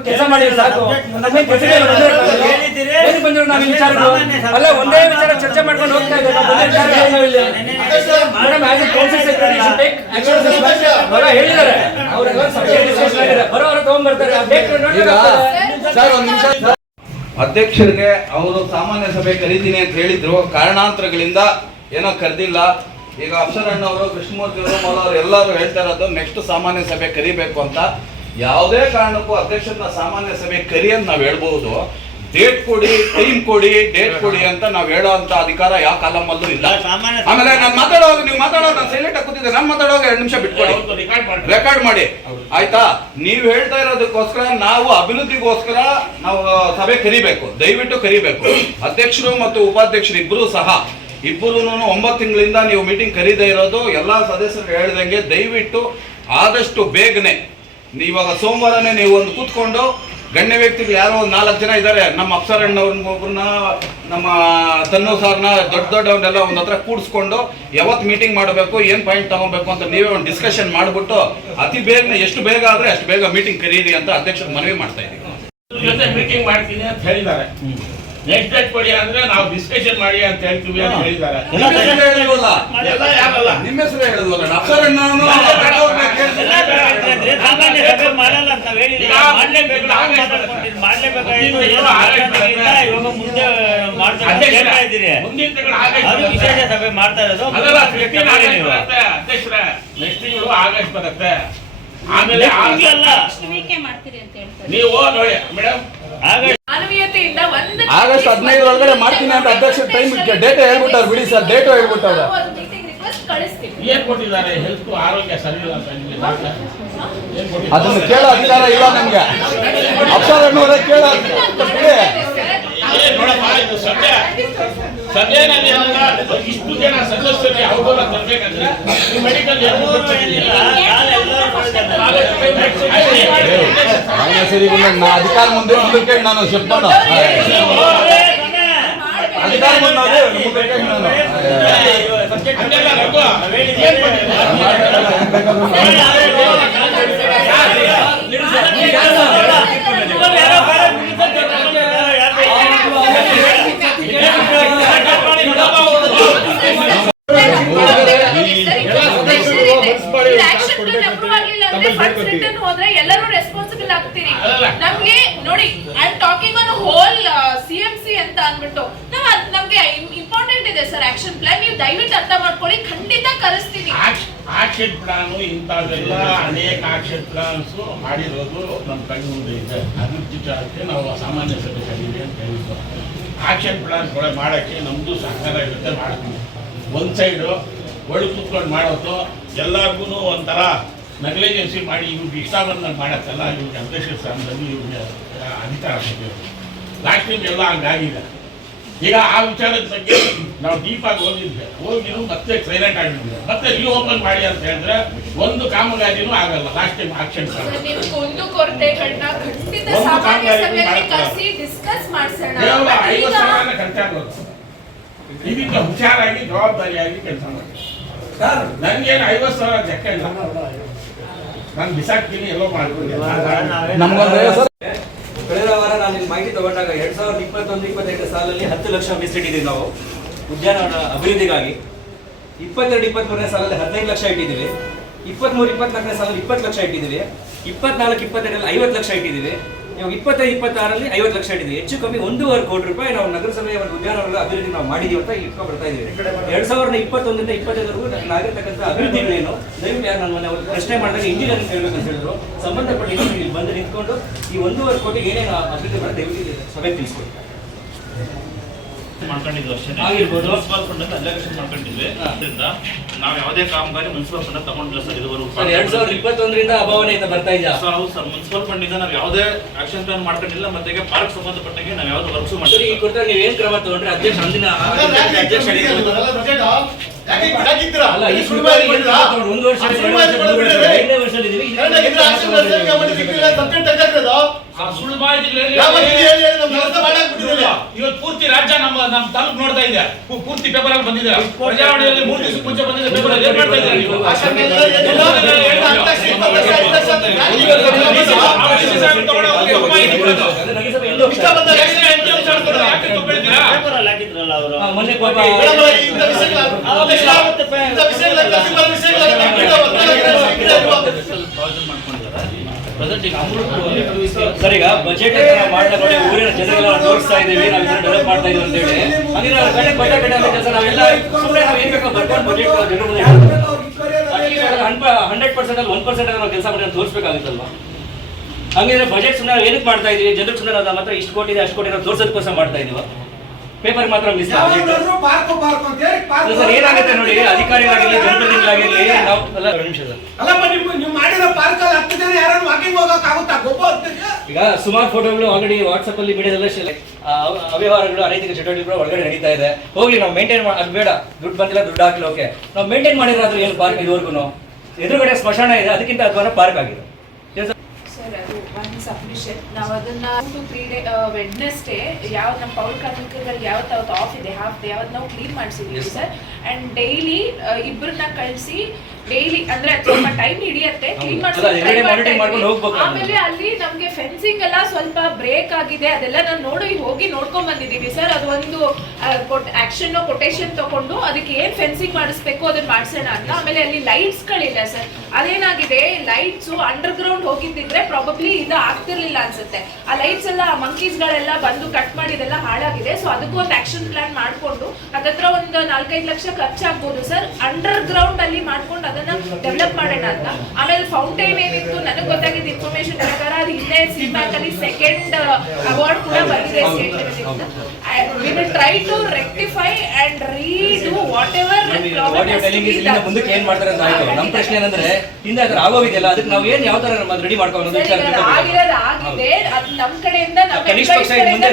ಕೆಲಸ ಮಾಡಿ ಸಾಕು. ಬಂದ್ರು ನಾವು ವಿಚಾರಗಳು ಅಲ್ಲ, ಒಂದೇ ವಿಚಾರ ಚರ್ಚೆ ಮಾಡ್ಕೊಂಡು ಹೋಗ್ತಾ ಇದ್ದಾರೆ. ಹೇಳಿದ್ದಾರೆ ಬರೋವರ ತಗೊಂಡ್ಬರ್ತಾರೆ. ಸರ್ ಒಂದ್ ನಿಮಿಷ. ಅಧ್ಯಕ್ಷರಿಗೆ ಅವರು ಸಾಮಾನ್ಯ ಸಭೆ ಕರೀತೀನಿ ಅಂತ ಹೇಳಿದ್ರು, ಕಾರಣಾಂತರಗಳಿಂದ ಏನೋ ಕರೆದಿಲ್ಲ. ಈಗ ಅಪ್ಸರಣ್ಣವರು, ಕೃಷ್ಣಮೂರ್ತಿ ಅವರು, ಮೊದಲವರು ಎಲ್ಲರೂ ಹೇಳ್ತಾ ಇರೋದು ನೆಕ್ಸ್ಟ್ ಸಾಮಾನ್ಯ ಸಭೆ ಕರಿಬೇಕು ಅಂತ. ಯಾವುದೇ ಕಾರಣಕ್ಕೂ ಅಧ್ಯಕ್ಷರನ್ನ ಸಾಮಾನ್ಯ ಸಭೆ ಕರಿ ಅಂತ ನಾವು ಹೇಳ್ಬಹುದು. ಡೇಟ್ ಕೊಡಿ, ಟೈಮ್ ಕೊಡಿ, ಡೇಟ್ ಕೊಡಿ ಅಂತ ನಾವು ಹೇಳೋ ಅಂತ ಅಧಿಕಾರ ಯಾವ ಕಾಲಮಲ್ಲೂ ಇಲ್ಲ. ಆಮೇಲೆ ನಾನು ಮಾತಾಡೋವಾಗ ನೀವು ಮಾತಾಡೋವಾಗ ನಾನು ಸೈಲೆಂಟ್ ಆಗಿ ಕೂತಿದ್ದೆ, ನಾನು ಮಾತಾಡೋವಾಗ 2 ನಿಮಿಷ ಬಿಟ್ಕೊಡಿ, ರೆಕಾರ್ಡ್ ಮಾಡಿ ಆಯ್ತಾ? ನೀವು ಹೇಳ್ತಾ ಇರೋದಕ್ಕೋಸ್ಕರ ನಾವು ಅಭಿವೃದ್ಧಿಗೋಸ್ಕರ ನಾವು ಸಭೆ ಕರಿಬೇಕು, ದಯವಿಟ್ಟು ಕರಿಬೇಕು. ಅಧ್ಯಕ್ಷರು ಮತ್ತು ಉಪಾಧ್ಯಕ್ಷರು ಇಬ್ಬರು ಸಹ, ಇಬ್ಬರು 9 ತಿಂಗಳಿಂದ ನೀವು ಮೀಟಿಂಗ್ ಕರೀದೇ ಇರೋದು. ಎಲ್ಲಾ ಸದಸ್ಯರು ಹೇಳ್ದಂಗೆ ದಯವಿಟ್ಟು ಆದಷ್ಟು ಬೇಗನೆ ಇವಾಗ ಸೋಮವಾರನೇ ನೀವು ಒಂದು ಕೂತ್ಕೊಂಡು ಗಣ್ಯ ವ್ಯಕ್ತಿಗಳು ಯಾರೋ 4 ಜನ ಇದ್ದಾರೆ, ನಮ್ಮ ಅಪ್ಸರಣ್ಣವ್ರನ್ನ, ನಮ್ಮ ತನ್ನು ಸಾರ್ನ, ದೊಡ್ಡವ್ರನ್ನೆಲ್ಲ ಒಂದು ಹತ್ರ ಕೂಡಿಸ್ಕೊಂಡು ಯಾವತ್ತು ಮೀಟಿಂಗ್ ಮಾಡಬೇಕು, ಏನು ಪಾಯಿಂಟ್ ತಗೋಬೇಕು ಅಂತ ನೀವೇ ಒಂದು ಡಿಸ್ಕಷನ್ ಮಾಡಿಬಿಟ್ಟು ಅತಿ ಬೇಗನೆ ಎಷ್ಟು ಬೇಗ ಆದರೆ ಅಷ್ಟು ಬೇಗ ಮೀಟಿಂಗ್ ಕರೀರಿ ಅಂತ ಅಧ್ಯಕ್ಷರು ಮನವಿ ಮಾಡ್ತಾ ಇದ್ದೀವಿ. ಜೊತೆ ಮೀಟಿಂಗ್ ಮಾಡ್ತೀನಿ ಅಂತ ಹೇಳಿದ್ದಾರೆ. ನೆಕ್ಸ್ಟ್ ಡೇಟ್ ಕೊಡಿ ಅಂದ್ರೆ ನಾವು ಡಿಸ್ಕಷನ್ ಮಾಡಿ ಅಂತ ಹೇಳ್ತೀವಿ ಅಂತ ಹೇಳಿದ್ದಾರೆ. ಎಲ್ಲ ಯಾರಲ್ಲ ನಿಮ್ಮ ಹೆಸರು ಹೇಳಿದ್ವಲ್ಲ, ಅಪ್ಸರಣ್ಣನು ಮುಂದಿನ ತಿಂಗಳು ವಿಶೇಷ ಸಭೆ ಮಾಡ್ತಾ ಇರೋದು. ಅಧ್ಯಕ್ಷರೇ ನೆಕ್ಸ್ಟ್ ತಿಂಗಳು ಆಗಸ್ಟ್ ಬರುತ್ತೆ. ಆಮೇಲೆ ನೀವು ನೋಡಿ ಮೇಡಮ್, ಮಾನವೀಯತೆಯಿಂದ ಆಗಸ್ಟ್ 15 ಒಳಗಡೆ ಮಾಡ್ತೀನಿ ಅಂತ ಅಧ್ಯಕ್ಷ ಟೈಮ್ ಡೇಟ್ ಹೇಳ್ಬಿಟ್ಟಾರೆ. ಬಿಡಿ ಸರ್, ಡೇಟ್ ಹೇಳ್ಬಿಟ್ಟವ್ರೆ. ಏನ್ ಕೊಟ್ಟಿದ್ದಾರೆ? ಹೆಲ್ತ್ ಆರೋಗ್ಯ ಸರಿ ಇಲ್ಲ ಅಂತ ನಿಮಗೆ ಅದನ್ನು ಕೇಳೋ ಅಧಿಕಾರ ಇಲ್ಲ ನಮ್ಗೆ. ಅಪ್ಸರಣ್ಣವರೇ ಕೇಳೋ ನೋಡಪ್ಪ, ಇದು ಸಭೆನಲ್ಲಿ ಇಷ್ಟು ಜನ ಸದಸ್ಯರಿಗೆ ಅವಘಡ ತರಬೇಕಂದ್ರೆ ಮೆಡಿಕಲ್ ಸರಿ ನಾ ಅಧಿಕಾರ ಮುಂದೆ ಮುಂದಕ್ಕೆ ನಾನು చెప్పాను ಅಧಿಕಾರ ಮುಂದೆ ನಾನು ಎಲ್ಲರೂ ರೆಸ್ಪಾನ್ಸಿಬಲ್ ಆಗ್ತೀರಿ. ನಮ್ಗೆ ನೋಡಿ, I am talking on whole CMC ಅಂತ ಅನ್ಬಿಟ್ಟು ನಮ್ಗೆ ಇಂಪಾರ್ಟೆಂಟ್ ಇದೆ ಸರ್ ಆಕ್ಷನ್ ಪ್ಲಾನ್. ನೀವು ದಯವಿಟ್ಟು ಅರ್ಥ ಮಾಡ್ಕೊಳ್ಳಿ, ಖಂಡಿತ ಕರೆಸ್ತೀನಿ. ಆಕ್ಷನ್ ಪ್ಲಾನ್ ಇಂಥವೆಲ್ಲ ಅನೇಕ ಆಕ್ಷನ್ ಪ್ಲಾನ್ಸ್ ಮಾಡಿರೋದು ನಮ್ಮ ಕಣ್ಣು ಮುಂದೆ ಇದೆ. ಅದ್ರ ವಿಚಾರಕ್ಕೆ ನಾವು ಸಾಮಾನ್ಯ ಸಭೆ ಕರೀವಿ ಅಂತ ಹೇಳಿದ್ದು. ಆಕ್ಷನ್ ಪ್ಲಾನ್ ಮಾಡಕ್ಕೆ ನಮ್ದು ಸಹಕಾರ ಇರುತ್ತೆ, ಮಾಡ್ತೀವಿ. ಒಂದ್ ಸೈಡು ಒಳಗೆ ಕೂತ್ಕೊಂಡು ಮಾಡೋದು, ಎಲ್ಲರಿಗೂ ಒಂಥರ ನೆಗ್ಲಿಜೆನ್ಸಿ ಮಾಡಿ ಇವ್ರಿಗೆ ಇಷ್ಟ ಬಂದಂಗೆ ಮಾಡತ್ತಲ್ಲ, ಇವ್ರಿಗೆ ಅಧ್ಯಕ್ಷ ಸ್ಥಾನದಲ್ಲಿ ಇವ್ರಿಗೆ ಅಧಿಕಾರ ಕೊಟ್ಟಿರೋದು. ಲಾಸ್ಟ್ ಟೈಮ್ ಎಲ್ಲ ಹಂಗಾಗಿದೆ. ಈಗ ಆ ವಿಚಾರದ ಬಗ್ಗೆ ನಾವು ಡೀಪ್ ಆಗಿ ಹೋಗಿದ್ದು ಮತ್ತೆ ಸೈಲೆಂಟ್ ಆಗಿದ್ವಿ. ಮತ್ತೆ ಓಪನ್ ಮಾಡಿ ಅಂತ ಹೇಳಿದ್ರೆ ಒಂದು ಕಾಮಗಾರಿನೂ ಆಗಲ್ಲ. ಲಾಸ್ಟ್ ಟೈಮ್ ಆಕ್ಷನ್ ಒಂದು ಕೊರತೆಗಳನ್ನ ಖಂಡಿತ ಸಾಮಾನ್ಯ ಸಭೆಯಲ್ಲಿ ಕರೆಸಿ ಡಿಸ್ಕಸ್ ಮಾಡಿಸೋಣ. 50 ಸಾವಿರ ಖರ್ಚಾಗೋದು. ಇದಕ್ಕೆ ಹುಷಾರಾಗಿ ಜವಾಬ್ದಾರಿಯಾಗಿ ಕೆಲಸ ಮಾಡಿ. ನನ್ಗೇನು 50 ಸಾವಿರ ಲೆಕ್ಕ ಇಲ್ಲ, ನಾನು ಬಿಸಾಕ್ತೀನಿ, ಎಲ್ಲೋ ಮಾಡ್ತೀನಿ. ಕಳೆದ ವಾರ ನಾನು ಇಲ್ಲಿ ಮಾಹಿತಿ ತಗೊಂಡಾಗ 2021-22 ಸಾಲಲ್ಲಿ 10 ಲಕ್ಷ ಮೀಸಲಿಟ್ಟಿದ್ದೀವಿ ನಾವು ಉದ್ಯಾನವನ ಅಭಿವೃದ್ಧಿಗಾಗಿ. 22-23ನೇ ಸಾಲಲ್ಲಿ 15 ಲಕ್ಷ ಇಟ್ಟಿದ್ದೀವಿ. 23-24ನೇ ಸಾಲಲ್ಲಿ 20 ಲಕ್ಷ ಇಟ್ಟಿದ್ದೀವಿ. 24-25ರಲ್ಲಿ 50 ಲಕ್ಷ ಇಟ್ಟಿದ್ದೀವಿ. ಇವಾಗ 25-26ರಲ್ಲಿ 50 ಲಕ್ಷ ಇಟ್ಟಿದ್ವಿ. ಹೆಚ್ಚು ಕಮ್ಮಿ 1.5 ಕೋಟಿ ರೂಪಾಯಿ ನಾವು ನಗರಸಭೆಯ ಒಂದು ಉದ್ಯಾನವನಗಳ ಅಭಿವೃದ್ಧಿ ನಾವು ಮಾಡಿದೀವಿ ಅಂತ ಇಟ್ಕೊಂಡು ಬರ್ತಾ ಇದೀವಿ. 2021ರಿಂದ 25ವರೆಗೂ ಆಗಿರ್ತಕ್ಕಂಥ ಅಭಿವೃದ್ಧಿಗಳೇನು ದಯವಿಟ್ಟು ಯಾರು ನನ್ನ ಮನೆ ಅವರು ಪ್ರಶ್ನೆ ಮಾಡಿದಾಗ ಇಂಜಿನಿಯರಿಂಗ್ ಕೇಳಬೇಕು ಅಂತ ಹೇಳಿದ್ರು. ಸಂಬಂಧಪಟ್ಟ ಇಂಜಿನಿಯರ್ ಬಂದು ನಿಂತ್ಕೊಂಡು ಈ 1.5 ಕೋಟಿ ಏನೇನು ಅಭಿವೃದ್ಧಿ ಮಾಡಿ ದಯವಿಟ್ಟು ಸಭೆ ತಿಳಿಸ್ಕೊಡಿ. ಮಾಡ್ಕೊಂಡಿದ್ವಿ ಅಷ್ಟೇ ಆಗಿರ್ಬೋದು. ಮುನ್ಸಿಪಲ್ ಫಂಡ್ ಅಂತ ಅಲೋಕೇಶನ್ ಮಾಡ್ಕೊಂಡಿದ್ವಿ. ಅದರಿಂದ ನಾವು ಯಾವುದೇ ಕಾಮಗಾರಿ ಮುನ್ಸಿಪಲ್ ಫಂಡ್ ತಗೊಂಡಿಲ್ಲ ಸರ್ ಇದುವರೆಗೂ. 2021ರಿಂದ ಅಭಾವನೆಯಿಂದ ಬರ್ತಾ ಇದೆಯಾ? ಹೌದು ಸರ್, ಮುನ್ಸಿಪಲ್ ಫಂಡ್ ಇಂದ ನಾವು ಯಾವುದೇ ಆಕ್ಷನ್ ಪ್ಲಾನ್ ಮಾಡ್ಕೊಂಡಿಲ್ಲ. ಮತ್ತೆ ಪಾರ್ಕ್ ಸಂಬಂಧಪಟ್ಟಂಗೆ ನಾವು ಯಾವ್ದು ವರ್ಕ್ಸ್ ಸರಿ, ಈ ಮಾಡಿಲ್ಲ. ಕುರಿತಾಗಿ ನೀವು ಏನ್ ಕ್ರಮ ತಗೊಂಡ್ರೆ ಅಧ್ಯಕ್ಷ ಅಂದಿನ ಅಧ್ಯಕ್ಷ ಅಲ್ಲ ಈ ಸುಳ್ವಾಡಿ ಒಂದು ವರ್ಷ 2 ವರ್ಷ 3 ವರ್ಷ 5ನೇ ವರ್ಷದಲ್ಲಿದ್ದೀವಿ. ಸುಳ್ಳು ಮಾಹಿತಿಗಳಲ್ಲಿ ಇವತ್ತು ಪೂರ್ತಿ ರಾಜ್ಯ ನಮ್ಮ ತಾಲೂಕು ನೋಡ್ತಾ ಇದೆ. ಪೂರ್ತಿ ಪೇಪರ್ ಅಲ್ಲಿ ಬಂದಿದೆ. ಪ್ರಜಾವಾಣಿಯಲ್ಲಿ 3 ದಿವಸ ಮುಂಚೆ ಬಂದಿದೆ ಪೇಪರ್ ಅಲ್ಲಿ. ಏನ್ ಮಾಡ್ತಾ ಇದ್ದೀರಾ ನೀವು? ಮೊನ್ನೆ ಪಾಪ ಸರ್, ಈಗ ಬಜೆಟ್ ಮಾಡ್ತಾ ನೋಡಿ ಊರಿನ ಜನರೆಲ್ಲ ತೋರಿಸ್ತಾ ಇದೀವಿ, ನಾವು ಇದನ್ನ ಡೆವಲಪ್ ಮಾಡ್ತಾ ಇದೀವಿ ಅಂತ ಹೇಳಿ. ಅಂದ್ರೆ ನಾವು ಬಜೆಟ್ ನಾವೆಲ್ಲ ಸುಮ್ಮನೆ ನಾವು ಏನ್ ಬೇಕೋ ಬರ್ಕೊಂಡು ಬಜೆಟ್ ಜನರ ಮುಂದೆ 100% ಅಲ್ಲಿ 1% ನಾವು ಕೆಲಸ ಮಾಡಿ ತೋರಿಸ್ಬೇಕಾಗುತ್ತಲ್ವಾ? ಹಂಗಿದ್ರೆ ಬಜೆಟ್ ಸುಮ್ಮನೆ ಏನಕ್ಕೆ ಮಾಡ್ತಾ ಇದೀವಿ? ಜನರಿಗೆ ಸುಮ್ಮನೆ ನಾವು ಮಾತ್ರ ಇಷ್ಟು ಕೋಟಿ ಇದೆ ಅಷ್ಟು ಕೋಟಿ ನಾವು ತೋರ್ಸೋದಕ್ಕೋಸ್ಕರ ಮಾಡ್ತಾ ಇದೀವ. ಪೇಪರ್ ಮಾತ್ರ ಮಿಸ್ ಆಗುತ್ತೆ ಸರ್. ಏನಾಗುತ್ತೆ ನೋಡಿ, ಅಧಿಕಾರಿಗಳಾಗಿರ್ಲಿ ಜನಪ್ರತಿನಿಧಿಗಳಾಗಿರ್ಲಿ ನಾವು ಈಗ ಸುಮಾರು ಫೋಟೋಗಳು ಆಲ್ರೆಡಿ ವಾಟ್ಸ್ಆಪ್ ಅಲ್ಲಿ ಮೀಡಿಯಾದಲ್ಲ ಅವ್ಯವಹಾರಗಳು ಅನೈತಿಕ ಚಟುವಟಿಕೆಗಳು ಒಳಗಡೆ ನಡೀತಾ ಇದೆ. ಹೋಗ್ಲಿ, ನಾವು ಮೇಂಟೈನ್ ಅದು ಬೇಡ, ದುಡ್ಡು ಬಂದಿಲ್ಲ ದುಡ್ಡು ಹಾಕಲಿ, ಓಕೆ. ನಾವು ಮೇಂಟೈನ್ ಮಾಡಿದ್ರೆ ಏನು ಪಾರ್ಕ್ ಇದುವರೆಗೂ ಎದುರುಗಡೆ ಸ್ಮಶಾನ ಇದೆ, ಅದಕ್ಕಿಂತ ಅಧ್ವಾನ ಪಾರ್ಕ್ ಆಗಿದೆ. ಸರ್, ಅದು ಒಂದು ಸಬ್ಮಿಷನ್. ನಾವು ಅದನ್ನ 2-3 ಡೇ ವೆಡ್ನೆಸ್ಡೇ ಯಾವ್ದು ನಮ್ಮ ಪೌರ ಕಾರ್ಮಿಕರಿಗೆ ಯಾವತ್ತು ಆಫ್ ಇದೆ, ಹಾಫ್ ಡೇ ಯಾವತ್ತು ನಾವು ಕ್ಲೀನ್ ಮಾಡಿಸಿದೀವಿ ಸರ್. ಅಂಡ್ ಡೈಲಿ ಇಬ್ಬರನ್ನ ಕಳಿಸಿ ಡೈಲಿ ಅಂದ್ರೆ ಸ್ವಲ್ಪ ಟೈಮ್ ಹಿಡಿಯತ್ತೆ ಕ್ಲೀನ್ ಆಮೇಲೆ ಅಲ್ಲಿ ನಮ್ಗೆ ಫೆನ್ಸಿಂಗ್ ಎಲ್ಲ ಸ್ವಲ್ಪ ಬ್ರೇಕ್ ಆಗಿದೆ, ಅದೆಲ್ಲ ನಾನು ಹೋಗಿ ನೋಡ್ಕೊಂಡ್ ಬಂದಿದೀವಿ ಸರ್. ಅದು ಒಂದು ಆಕ್ಷನ್ ಕೊಟೇಶನ್ ತಗೊಂಡು ಅದಕ್ಕೆ ಏನ್ ಫೆನ್ಸಿಂಗ್ ಮಾಡಿಸ್ಬೇಕು ಅದನ್ನ ಮಾಡ್ಸೋಣ ಅಂತ. ಆಮೇಲೆ ಅಲ್ಲಿ ಲೈಟ್ಸ್ ಗಳಿಲ್ಲ ಸರ್, ಅದೇನಾಗಿದೆ ಲೈಟ್ಸ್ ಅಂಡರ್ ಗ್ರೌಂಡ್ ಹೋಗಿದ್ದಿದ್ರೆ ಪ್ರಾಬಬ್ಲಿ ಇದು ಆಗ್ತಿರ್ಲಿಲ್ಲ ಅನ್ಸುತ್ತೆ. ಆ ಲೈಟ್ಸ್ ಎಲ್ಲ ಮಂಕೀಸ್ ಗಳೆಲ್ಲ ಬಂದು ಕಟ್ ಮಾಡಿದೆಲ್ಲ ಹಾಳಾಗಿದೆ. ಸೊ ಅದಕ್ಕೂ ಒಂದು ಆಕ್ಷನ್ ಪ್ಲಾನ್ ಮಾಡ್ಕೊಂಡು ಅದತ್ರ ಒಂದು 4-5 ಲಕ್ಷ ಖರ್ಚಾಗ್ಬೋದು ಸರ್. ಅಂಡರ್ ಗ್ರೌಂಡ್ ಅಲ್ಲಿ ಮಾಡ್ಕೊಂಡು ಅದನ್ನ ಡೆವಲಪ್ ಮಾಡೋಣ ಅಂತ. ಆಮೇಲೆ ಫೌಂಟೈನ್ ಏನಿತ್ತು ನನಗೆ ಗೊತ್ತಾಗಿದ್ದ ಇನ್ಫಾರ್ಮೇಶನ್ ಪ್ರಕಾರ ಅದು ಹಿಂದೆ ಸಿಮ್ಯಾಕ್ ಅಲ್ಲಿ 2nd ಅವಾರ್ಡ್ ಕೂಡ ಬಂದಿದೆ state level. We will try to rectify and redo whatever ಮುಂದಕ್ಕೆ ಏನ್ ಮಾಡ್ತಾರೆ ಅಂತ ಆಯ್ತು. ನಮ್ಮ ಪ್ರಶ್ನೆ ಏನಂದ್ರೆ ಹಿಂದೆ ಅದ್ರ ಆಗೋಗಿದೆಯಲ್ಲ, ಅದಕ್ಕೆ ನಾವು ಏನ್ ಯಾವ ತರ ರೆಡಿ ಮಾಡ್ಕೊಂಡು ಆಗಿರೋದು ಆಗಿದೆ. ಅದು ನಮ್ಮ ಕಡೆಯಿಂದ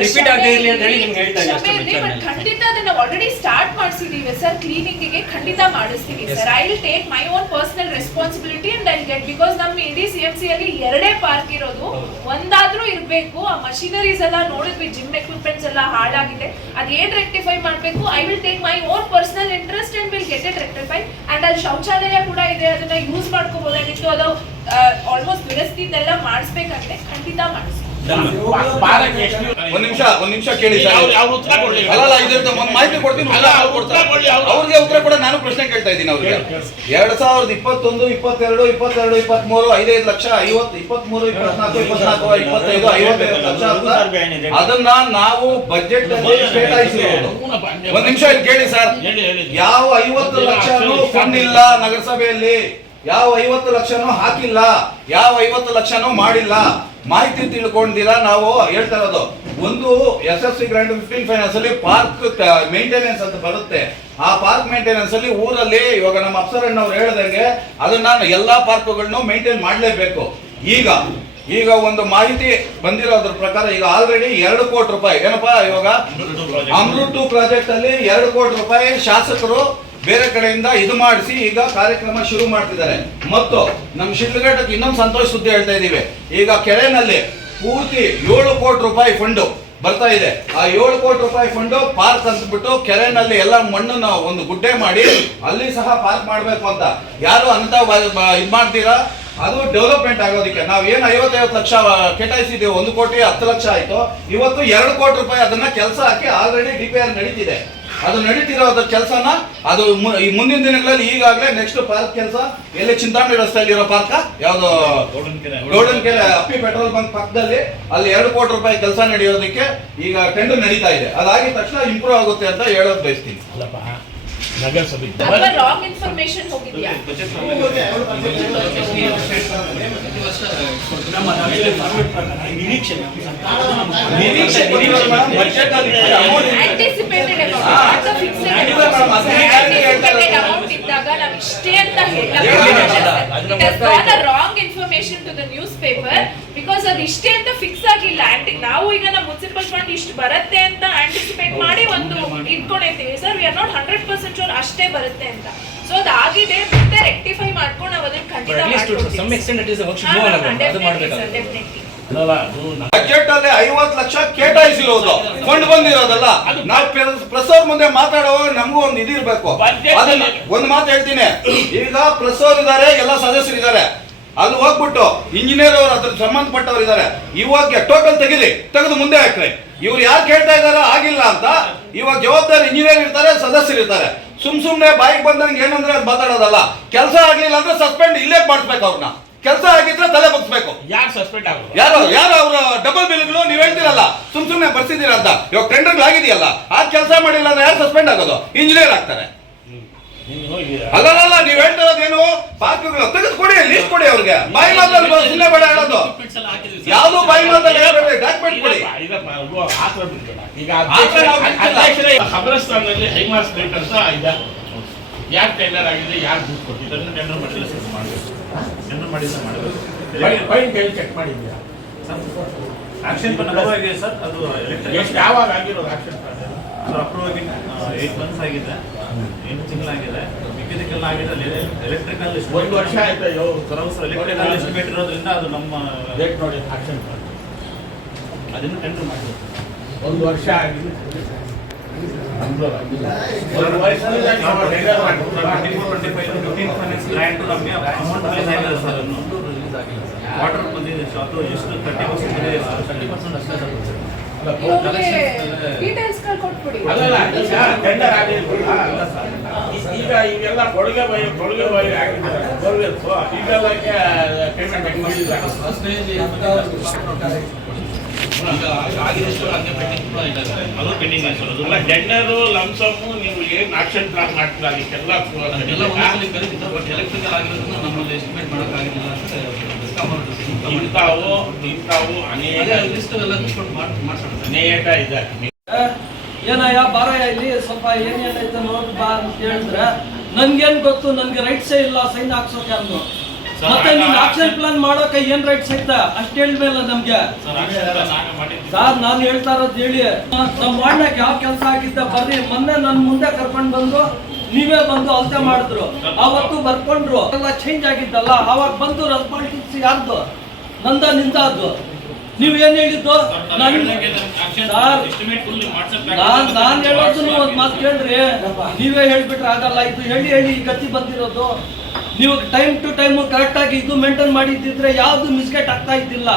ರಿಪೀಟ್ ಆಗದೆ ಇರಲಿ ಅಂತ ಹೇಳಿ ನಿಮ್ಗೆ ಹೇಳ್ತಾ ಇದ್ದೀನಿ. ಖಂಡಿತ ಅದನ್ನ ಆಲ್ರೆಡಿ ಸ್ಟಾರ್ಟ್ ಮಾಡಿಸಿದೀವಿ ಸರ್. ಕ್ಲೀನಿಂಗ್ ಗೆ ಖಂಡಿತ ಮಾಡಿಸ್ತೀವಿ sir. I will take my own personal responsibility and I get, because ನಮ್ಮ ಇಡೀ CMC ಅಲ್ಲಿ 2 ಪಾರ್ಕ್ ಇರೋದು, ಒಂದಾದ್ರೂ ಇರ್ಬೇಕು. ಆ ಮಷಿನರೀಸ್ ಎಲ್ಲ ನೋಡಿದ್ವಿ, ಜಿಮ್ ಎಕ್ವಿಪ್ಮೆಂಟ್ಸ್ ಎಲ್ಲ ಹಾಳಾಗಿದೆ, ಅದೇನ್ ರೆಕ್ಟಿಫೈ ಮಾಡ್ಬೇಕು. I will take my own personal interest and will get it rectify. And ಅಲ್ಲಿ ಶೌಚಾಲಯ ಕೂಡ ಇದೆ, ಅದನ್ನ ಯೂಸ್ ಮಾಡ್ಕೋಬಹುದಾಗಿತ್ತು. ಅದು ಆಲ್ಮೋಸ್ಟ್ ದುರಸ್ತಿನೆಲ್ಲ ಮಾಡಿಸ್ಬೇಕಾಗಿದೆ, ಖಂಡಿತ ಮಾಡಿಸ್ತೀವಿ. ಒಂದ್ ನಿಮಿಷ ಕೇಳಿ ಸರ್. ಅಲ್ಲ, ಇದರಿಂದ ಒಂದು ಮಾಹಿತಿ ಕೊಡ್ತೀನಿ, ಅವ್ರಿಗೆ ಉತ್ತರ ಕೂಡ ನಾನು ಪ್ರಶ್ನೆ ಕೇಳ್ತಾ ಇದ್ದೀನಿ ಅವ್ರಿಗೆ. 2021, 22, 22, 23 5 ಲಕ್ಷ 50, 23, 24, 24, 25, 55 ಲಕ್ಷ ಅಂತ ಅದನ್ನ ನಾವು ಬಜೆಟ್ ಅಲ್ಲಿ ಕೇಟಾಯಿಸಿರೋದು. ಒಂದ್ ನಿಮಿಷ ಇಲ್ಲಿ ಕೇಳಿ ಸರ್. ಯಾವ 50 ಲಕ್ಷನೂ ಫಂಡ್ ಇಲ್ಲ ನಗರಸಭೆಯಲ್ಲಿ, ಯಾವ 50 ಲಕ್ಷನೂ ಹಾಕಿಲ್ಲ, ಯಾವ 50 ಲಕ್ಷನೂ ಮಾಡಿಲ್ಲ. ಮಾಹಿತಿ ತಿಳ್ಕೊಂಡಿರಾ ನಾವು ಹೇಳ್ತಾ ಇರೋದು. ಒಂದು SFC ಗ್ರಾಂಟ್ 15 ಫೈನಾನ್ಸ್ ಅಲ್ಲಿ ಪಾರ್ಕ್ ಮೇಂಟೆನೆನ್ಸ್ ಅಂತ ಬರುತ್ತೆ. ಆ ಪಾರ್ಕ್ ಮೇಂಟೆನೆನ್ಸ್ ಅಲ್ಲಿ ಊರಲ್ಲಿ ಇವಾಗ ನಮ್ಮ ಅಫ್ಸರಣ್ಣವ್ರು ಹೇಳ್ದಂಗೆ ಅದನ್ನ ಎಲ್ಲಾ ಪಾರ್ಕ್ಗಳನ್ನು ಮೇಂಟೈನ್ ಮಾಡಲೇಬೇಕು. ಈಗ ಒಂದು ಮಾಹಿತಿ ಬಂದಿರೋದ್ರ ಪ್ರಕಾರ ಈಗ ಆಲ್ರೆಡಿ 2 ಕೋಟಿ ರೂಪಾಯಿ ಏನಪ್ಪಾ ಇವಾಗ ಅಮೃತ್ 2 ಪ್ರಾಜೆಕ್ಟ್ ಅಲ್ಲಿ 2 ಕೋಟಿ ರೂಪಾಯಿ ಶಾಸಕರು ಬೇರೆ ಕಡೆಯಿಂದ ಇದು ಮಾಡಿಸಿ ಈಗ ಕಾರ್ಯಕ್ರಮ ಶುರು ಮಾಡ್ತಿದ್ದಾರೆ. ಮತ್ತು ನಮ್ಮ ಶಿಡ್ಲಘಟ್ಟಕ್ಕೆ ಇನ್ನೊಂದು ಸಂತೋಷ ಸುದ್ದಿ ಹೇಳ್ತಾ ಇದೀವಿ. ಈಗ ಕೆರೆನಲ್ಲಿ ಪೂರ್ತಿ 7 ಕೋಟಿ ರೂಪಾಯಿ ಫಂಡ್ ಬರ್ತಾ ಇದೆ. ಆ 7 ಕೋಟಿ ರೂಪಾಯಿ ಫಂಡ್ ಪಾರ್ಕ್ ಅಂತಬಿಟ್ಟು ಕೆರೆನಲ್ಲಿ ಎಲ್ಲ ಮಣ್ಣನ್ನ ಒಂದು ಗುಡ್ಡೆ ಮಾಡಿ ಅಲ್ಲಿ ಸಹ ಪಾರ್ಕ್ ಮಾಡ್ಬೇಕು ಅಂತ ಯಾರು ಅಂತ ಇದು ಮಾಡ್ತೀರಾ? ಅದು ಡೆವಲಪ್ಮೆಂಟ್ ಆಗೋದಕ್ಕೆ ನಾವು ಏನು 50 ಲಕ್ಷ ಕೇಟಾಯಿಸಿದ್ದೀವಿ, 1 ಕೋಟಿ 10 ಲಕ್ಷ ಆಯ್ತು. ಇವತ್ತು 2 ಕೋಟಿ ರೂಪಾಯಿ ಅದನ್ನ ಕೆಲಸ ಹಾಕಿ ಆಲ್ರೆಡಿ DPR ನಡೀತಿದೆ. ಅದು ನಡೀತಿರೋದ್ರ ಕೆಲಸನ ಅದು ಈ ಮುಂದಿನ ದಿನಗಳಲ್ಲಿ ಈಗಾಗಲೇ ನೆಕ್ಸ್ಟ್ ಪಾರ್ಕ್ ಕೆಲಸ ಎಲ್ಲಿ ಚಿಂತಾಮಣಿ ರಸ್ತೆಯಲ್ಲಿ ಇರೋ ಪಾರ್ಕ ಯಾವುದು ಗೋಲ್ಡನ್ಕೆರೆ ಅಪ್ಪಿ ಪೆಟ್ರೋಲ್ ಬಂಕ್ ಪಕ್ಕದಲ್ಲಿ ಅಲ್ಲಿ 2 ಕೋಟಿ ರೂಪಾಯಿ ಕೆಲಸ ನಡೆಯೋದಕ್ಕೆ ಈಗ ಟೆಂಡರ್ ನಡೀತಾ ಇದೆ. ಅದಾಗಿದ ತಕ್ಷಣ ಇಂಪ್ರೂವ್ ಆಗುತ್ತೆ ಅಂತ ಹೇಳೋದು ಬಯಸ್ತೀನಿ. ನಗರಸಭೆ ರಾಂಗ್ ಇನ್ಫಾರ್ಮೇಶನ್ ಹೋಗಿದ್ಯಾ? Anticipated amount, the fixed anticipated amount ಇದ್ದಾಗ ನಾವು ಇಷ್ಟೇ ಅಂತ ಹೇಳಲ್ಲ. It has got a wrong information to the newspaper because ಅದು ಇಷ್ಟೇ ಅಂತ ಫಿಕ್ಸ್ ಆಗಿಲ್ಲ. ನಾವು ಈಗ ನಮ್ಮ ಮುನ್ಸಿಪಲ್ ಫಂಡ್ ಇಷ್ಟು ಬರುತ್ತೆ ಅಂತ ಆಂಟಿಸಿಪೇಟ್ ಮಾಡಿ ಒಂದು ಇಟ್ಕೊಂಡಿರ್ತೀವಿ sir. We are not 100% sure ಅಷ್ಟೇ ಬರುತ್ತೆ ಅಂತ. ಸೊ ಅದಾಗಿದೆ, ಮತ್ತೆ ರೆಕ್ಟಿಫೈ ಮಾಡ್ಕೊಂಡು ನಾವು ಅದನ್ನ ಖಂಡಿತ ಬಜೆಟ್ ಅಲ್ಲಿ 50 ಲಕ್ಷ ಕೇಟಾಯಿಸಿರೋದು ಫಂಡ್ ಬಂದಿರೋದಲ್ಲ. ನಾವು ಪ್ರೆಸ್ ಅವ್ರ ಮುಂದೆ ಮಾತಾಡುವಾಗ ನಮಗೂ ಒಂದು ಇದಿರ್ಬೇಕು. ಅದನ್ನ ಒಂದು ಮಾತು ಹೇಳ್ತೀನಿ, ಈಗ ಪ್ರೆಸ್ ಅವ್ರು ಇದಾರೆ, ಎಲ್ಲ ಸದಸ್ಯರಿದ್ದಾರೆ, ಅಲ್ಲಿ ಹೋಗ್ಬಿಟ್ಟು ಇಂಜಿನಿಯರ್ ಅವರು ಅದ್ರ ಸಂಬಂಧಪಟ್ಟವ್ರು ಇದ್ದಾರೆ, ಇವಾಗ ಟೋಟಲ್ ತೆಗೆದು ಮುಂದೆ ಹಾಕ್ರಿ. ಇವ್ರು ಯಾರು ಕೇಳ್ತಾ ಇದಾರೋ ಆಗಿಲ್ಲ ಅಂತ ಇವಾಗ ಜವಾಬ್ದಾರಿ ಇಂಜಿನಿಯರ್ ಇರ್ತಾರೆ, ಸದಸ್ಯರು ಇರ್ತಾರೆ. ಸುಮ್ನೆ ಬಾಯಿಗೆ ಬಂದಂಗೆ ಏನಂದ್ರೆ ಅದು ಮಾತಾಡೋದಲ್ಲ. ಕೆಲಸ ಆಗ್ಲಿಲ್ಲ ಅಂದ್ರೆ ಸಸ್ಪೆಂಡ್ ಇಲ್ಲೇ ಮಾಡಿಸ್ಬೇಕು ಅವ್ರನ್ನ. ಕೆಲಸ ಆಗಿದ್ರೆ ತಲೆ ಬಗ್ಸ್ಬೇಕು. ಯಾರು ಸಸ್ಪೆಂಡ್ ಆಗೋದು? ಯಾರು ಅವ್ರ ಡಬಲ್ ಬಿಲ್ಗಳು ನೀವ್ ಹೇಳ್ತೀರಲ್ಲ, ಸುಮ್ನೆ ಬರ್ಸಿದ್ದೀರ ಅಂತ. ಇವಾಗ ಟೆಂಡರ್ ಆಗಿದೆಯಲ್ಲ, ಆ ಕೆಲಸ ಮಾಡಿಲ್ಲ ಅಂದ್ರೆ ಯಾರು ಸಸ್ಪೆಂಡ್ ಆಗೋದು? ಇಂಜಿನಿಯರ್ ಆಗ್ತಾರೆ. ಅಲ್ಲ ನೀವ್ ಹೇಳ್ತಿರೋದೇನು? ಪಾರ್ಕ್ಗಳು ತೆಗೆದುಕೊಡಿ, ಲೀಸ್ಟ್ ಕೊಡಿ ಅವ್ರಿಗೆ. ಬಾಯಿ ಮಾತಲ್ಲಿ ಸುಮ್ಮನೆ ಬೇಡ ಹೇಳೋದು. ಯಾವ್ದು ಬಾಯಿ ಮಾತಲ್ಲಿ ಡಾಕ್ಯುಮೆಂಟ್ ಕೊಡಿ. ಈಗ ಖಬರಸ್ತಾನಲ್ಲಿ ಹೈಮಾಸ್ ರೇಟ್ ಅಂತ ಇದೆ. ಯಾರು ಟೆಂಡರ್ ಆಗಿದೆ, ಯಾರು ದುಡ್ಡು ಕೊಟ್ಟಿದ್ದಾರೆ? ಟೆಂಡರ್ ಮಾಡಿಲ್ಲ ಸರ್, ಮಾಡಬೇಕು. ಟೆಂಡರ್ ಮಾಡಿಲ್ಲ, ಮಾಡಬೇಕು. ಫೈನ್ ಚೆಕ್ ಮಾಡಿದ್ಯಾ? ಆಕ್ಷನ್ ಪ್ಲಾನ್ ಅಪ್ರೂವ್ ಆಗಿದೆ ಸರ್. ಅದು ಎಷ್ಟು ಯಾವಾಗ ಆಗಿರೋದು ಆಕ್ಷನ್ ಪ್ಲಾನ್? ಅದು ಅಪ್ರೂವ್ ಆಗಿ 8 ಮಂತ್ಸ್ ಆಗಿದೆ, 8 ತಿಂಗಳಾಗಿದೆ. ಮಿಕ್ಕಿದಕ್ಕೆಲ್ಲ ಆಗಿದೆ. ಎಲೆಕ್ಟ್ರಿಕಲ್ 1 ವರ್ಷ ಆಯ್ತು. ಎಲೆಕ್ಟ್ರಿಕಲ್ ಎಸ್ಟಿಮೇಟ್ ಇರೋದ್ರಿಂದ ಅದು ನಮ್ಮ ಡೇಟ್ ನೋಡಿ ಆಕ್ಷನ್ ಪ್ಲಾನ್ ಅದನ್ನು ಟೆಂಡರ್ ಮಾಡಬೇಕು. 1 ವರ್ಷ ಆಗಿದೆ. 15 ಫೈನಾನ್ಸ್ ಗ್ರಾಂಟ್ ನಮಗೆ ಅಮೌಂಟ್ ರಿಲೀಸ್ ಆಗಿದೆ ಸರ್. ವಾಟರ್ ಬಂದಿದೆ ಅದು ಎಷ್ಟು 30% ಇದೆ ಸರ್. 30% ಅಷ್ಟೇ ಸರ್. ಡೀಟೇಲ್ಸ್ ಕೊಟ್ಬಿಡಿ. ಅಲ್ಲಲ್ಲ, ಈಗ ಟೆಂಡರ್ ಆಗಿಲ್ಲ. ಈಗ ಈಗೆಲ್ಲ ಕೊಡುಗೆ ಬಾಯಿ ಆಗಿದ್ದಾರೆ. ಈಗೆಲ್ಲ ಪೇಮೆಂಟ್ ಮಾಡಿದ್ದಾರೆ. ಅದು ಪೆಂಡಿಂಗ್ ಇದೆ ಸರ್. ಅಲ್ಲ, ಟೆಂಡರು ಲಂಸಮ್ಮು ನೀವು ಏನು ಆಕ್ಷನ್ ಪ್ಲಾನ್ ಮಾಡ್ತೀರಾ ಅದಕ್ಕೆಲ್ಲ ಎಲೆಕ್ಟ್ರಿಕಲ್ ಆಗಿರೋದನ್ನ ನಮ್ಮಲ್ಲಿ ಎಸ್ಟಿಮೇಟ್ ಮಾಡೋಕ್ಕಾಗಿಲ್ಲ ಅಂತ ಇಂಥವು ಅನೇಕ ಇದೆ. ಏನಯ್ಯ ಬಾರಯ್ಯ ಇಲ್ಲಿ ಸ್ವಲ್ಪ ಏನೇನೈತೆ ನೋಡಿ ಬಾ ಅಂತ ಹೇಳಿದ್ರೆ ನನ್ಗೇನ್ ಗೊತ್ತು, ನನ್ಗೆ ರೈಟ್ಸೇ ಇಲ್ಲ ಸೈನ್ ಹಾಕ್ಸೋಕೆ ಅಂದ್ರು. ಮತ್ತೆ ನೀನ್ ಆಕ್ಷನ್ ಪ್ಲಾನ್ ಮಾಡೋಕೆ ಏನ್ ರೈಟ್ಸ್ ಐತ ಅಷ್ಟ್ ಹೇಳಿದ್ಮೇಲೆ ನಮ್ಗೆ ಸರ್ ನಾನು ಹೇಳ್ತಾ ಇರೋದು ಹೇಳಿ. ನಮ್ ವಾರ್ಡ್ನಾಗ ಯಾವ ಕೆಲಸ ಆಗಿದ್ದ ಬರ್ರಿ, ಮೊನ್ನೆ ನನ್ ಮುಂದೆ ಕರ್ಕೊಂಡ್ ಬಂದು ನೀವೇ ಬಂದು ಅಳತೆ ಮಾಡಿದ್ರು. ಅವತ್ತು ಬರ್ಕೊಂಡ್ರು ಎಲ್ಲ ಚೇಂಜ್ ಆಗಿದ್ದಲ್ಲ. ಅವಾಗ ಬಂದು ರೆಸ್ಪಾನ್ಸಿಬಿಲಿಟಿ ಯಾರ್ದು? ನಂದ ನಿಂದದ್ದು. ನೀವ್ ಏನ್ ಹೇಳಿದ್ದು? ನಾನ್ ಹೇಳೋದು ಒಂದ್ ಮಾತು ಕೇಳ್ರಿ. ನೀವೇ ಹೇಳ್ಬಿಟ್ರೆ ಆಗಲ್ಲ. ಇದು ಹೇಳಿ ಈ ಗತಿ ಬಂದಿರೋದು. ನೀವು ಟೈಮ್ ಟು ಟೈಮ್ ಕರೆಕ್ಟ್ ಆಗಿ ಇದು ಮೇಂಟೈನ್ ಮಾಡಿದ್ದಿದ್ರೆ ಯಾವ್ದು ಮಿಸ್ಗೇಟ್ ಆಗ್ತಾ ಇದ್ದಿಲ್ಲ.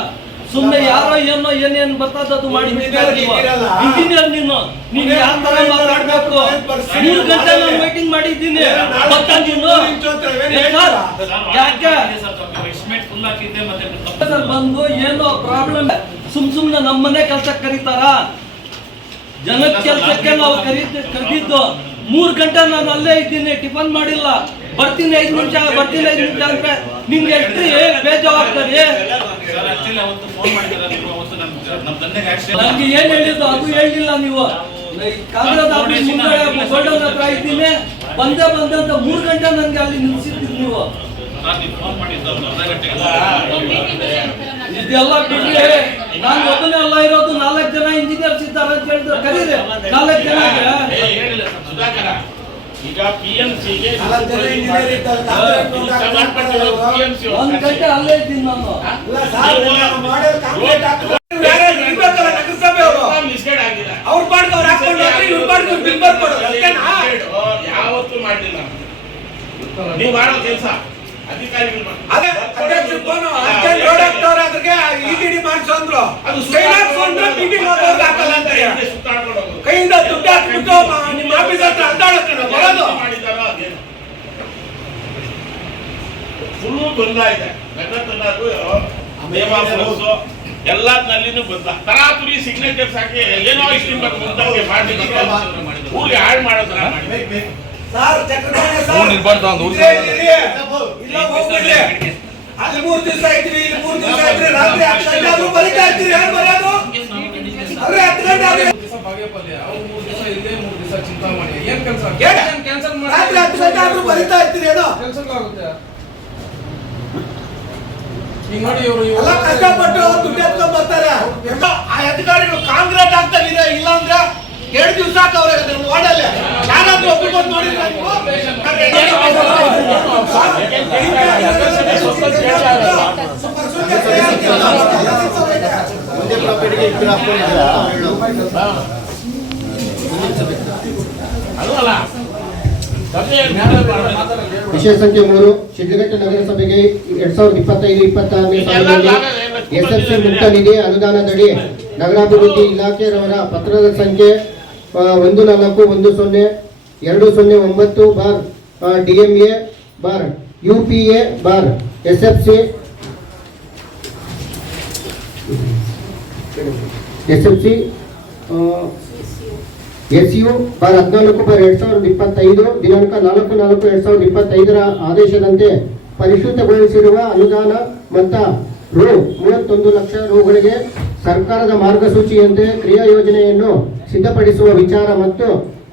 ಸುಮ್ಮನೆ ಯಾರೋ ಏನೋ ಏನೇನ್ ಬರ್ತದದು ಮಾಡಿ ಇಂಜಿನಿಯರ್ ನೀನು ಯಾವ ತರ ಮಾತಾಡ್ಬೇಕು? 3 ಗಂಟೆ ನಾನು ವೈಟಿಂಗ್ ಮಾಡಿದ್ದೀನಿ. ಯಾಕೆ ಬಂದು ಏನೋ ಪ್ರಾಬ್ಲಮ್ ಸುಮ್ನೆ ನಮ್ಮನೆ ಕೆಲ್ಸಕ್ಕೆ ಕರೀತಾರ? ಜನದ ಕೆಲ್ಸಕ್ಕೆ ನಾವು ಕರೆದಿದ್ದು 3 ಗಂಟೆ ನಾನು ಅಲ್ಲೇ ಇದ್ದೀನಿ, ಟಿಫನ್ ಮಾಡಿಲ್ಲ. ಬರ್ತೀನಿ 5 ನಿಮಿಷ ಅಂದ್ರೆ ನಿಮ್ಗೆ ಎಷ್ಟು ಬೇಜವಾಬ್ದಾರಿ? ನಮ್ಗೆ ಏನ್ ಹೇಳಿದ್ದು ಅದು ಹೇಳಿಲ್ಲ ನೀವು. ಕಾಂಗ್ರೆಸ್ ಆಫೀಸ್ ಮುಂದೆ ಗೋಲ್ಡನ್ ಹತ್ರ ಇದ್ದೀನಿ, ಬಂದಂತ 3 ಗಂಟೆ ನನ್ಗೆ ಅಲ್ಲಿ ನಿಲ್ಸಿದ್ದೀವಿ ನೀವು. ಇದೆಲ್ಲ ಬಿಡ್ರಿ. ನಾನು ಒಬ್ಬನೇ ಅಲ್ಲ ಇರೋದು, 4 ಜನ ಇಂಜಿನಿಯರ್ಸ್ ಇದ್ದಾರೆ ಅಂತ ಹೇಳಿದ್ರೆ ಕರೀರಿ. 4 ಜನ ಈಗ PMCಗೆ 1 ಗಂಟೆ ಅಲ್ಲೇ ಇದ್ದೀನಿ ನಾನು. ಯಾವತ್ತು ಮಾಡಲಿಲ್ಲ ನೀವು ಮಾಡೋ ಕೆಲಸ. ಅಧಿಕಾರಿಗಳು ಅದೇ ಅಧ್ಯಕ್ಷರು ಫೋನ್ ಅರ್ಜೆಂಟ್ ರೋಡ್ ಹಾಕ್ತವ್ರೆ ಅದಕ್ಕೆ ಇಡಿಡಿ ಮಾಡಿಸು ಅಂದ್ರು ಅದು ಮೀಟಿಂಗ್ ಹಾಕಲ್ಲ ಅಂತ ಸುತ್ತಾಡ್ಕೊಂಡು ಹೋಗೋದು. ಕೈಯಿಂದ ದುಡ್ಡು ಹಾಕ್ಬಿಟ್ಟು ನಿಮ್ಮ ಆಫೀಸ್ ಹತ್ರ ಅಡ್ಡಾಡೋದು ಬರೋದು ಮಾಡಿದಾರೋ ಅದೇನು ಫುಲ್ಲು ಗೊಂದಲ ಇದೆ. ನಗರದಲ್ಲೂ ಎಲ್ಲದಲ್ಲಿನೂ ಗೊಂದಲ. ತರಾತುರಿ ಸಿಗ್ನೇಚರ್ಸ್ ಹಾಕಿ ಏನೋ ಇಷ್ಟು ಮುಂದೆ ಮಾಡಿ ಊರಿಗೆ ಹಾಳು ಮಾಡೋದ್ರ ಸರ್ ಚಕ್ರಪಾಣಿ ಊರ್ ನಿರ್ಬಾರ್ದು ಅಂತ ಊರ್ ಇಲ್ಲ ಹೋಗ್ಬಿಡ್ಲಿ ಅಲ್ಲಿ 3 ದಿವಸ ಇದ್ವಿ ಇಲ್ಲಿ 3 ದಿವಸ ಇದ್ರಿ ರಾತ್ರಿ 10 ಗಂಟೆ ಆದ್ರೂ ಬರೀತಾ ಇರ್ತೀರಿ ಏನ್ ಬರೋದು ಅವ್ರೆ 10 ಗಂಟೆ ಆದ್ರೆ ರಾತ್ರಿ 10 ಗಂಟೆ ಆದ್ರೂ ಬರೀತಾ ಇರ್ತೀರಿ ಏನೋ ಎಲ್ಲ ಕಷ್ಟಪಟ್ಟು ದುಡ್ಡು ಎತ್ಕೊಂಡ್ ಬರ್ತಾರೆ ಆ ಅಧಿಕಾರಿಗಳು ಕಾಂಕ್ರೀಟ್ ಆಗ್ತಾಗಿದೆ ಇಲ್ಲ ಅಂದ್ರೆ 2 ದಿವಸ ಹಾಕವ್ರೆ ವಾರ್ಡಲ್ಲಿ ಯಾರಾದ್ರೂ ಒಬ್ಬರು ಬಂದು ನೋಡಿದ್ರೆ ಒಂದೇ ಪ್ರಾಪರ್ಟಿಗೆ ಇಬ್ಬರು ಹಾಕೊಂಡಿದ್ದೀರಾ ಅದು ಅಲ್ಲ ವಿಷಯ ಸಂಖ್ಯೆ 3 ಶಿಡ್ಲಘಟ್ಟ ನಗರಸಭೆಗೆ 2025-26ನೇ ಸಾಲಿನಲ್ಲಿ ಎಸ್ಎಫ್ಸಿ ಮುಕ್ತ ನಿಧಿ ಅನುದಾನದಡಿ ನಗರಾಭಿವೃದ್ಧಿ ಇಲಾಖೆಯವರ ಪತ್ರದ ಸಂಖ್ಯೆ 14-20-DMA/UPA/SFC SU/14/2025 ದಿನಾಂಕ 4/4/2025 ಆದೇಶದಂತೆ ಪರಿಶುದ್ಧಗೊಳಿಸಿರುವ ಅನುದಾನ ಮೊತ್ತ ರು 31 ಲಕ್ಷ ರುಗಳಿಗೆ ಸರ್ಕಾರದ ಮಾರ್ಗಸೂಚಿಯಂತೆ ಕ್ರಿಯಾ ಯೋಜನೆಯನ್ನು ಸಿದ್ಧಪಡಿಸುವ ವಿಚಾರ ಮತ್ತು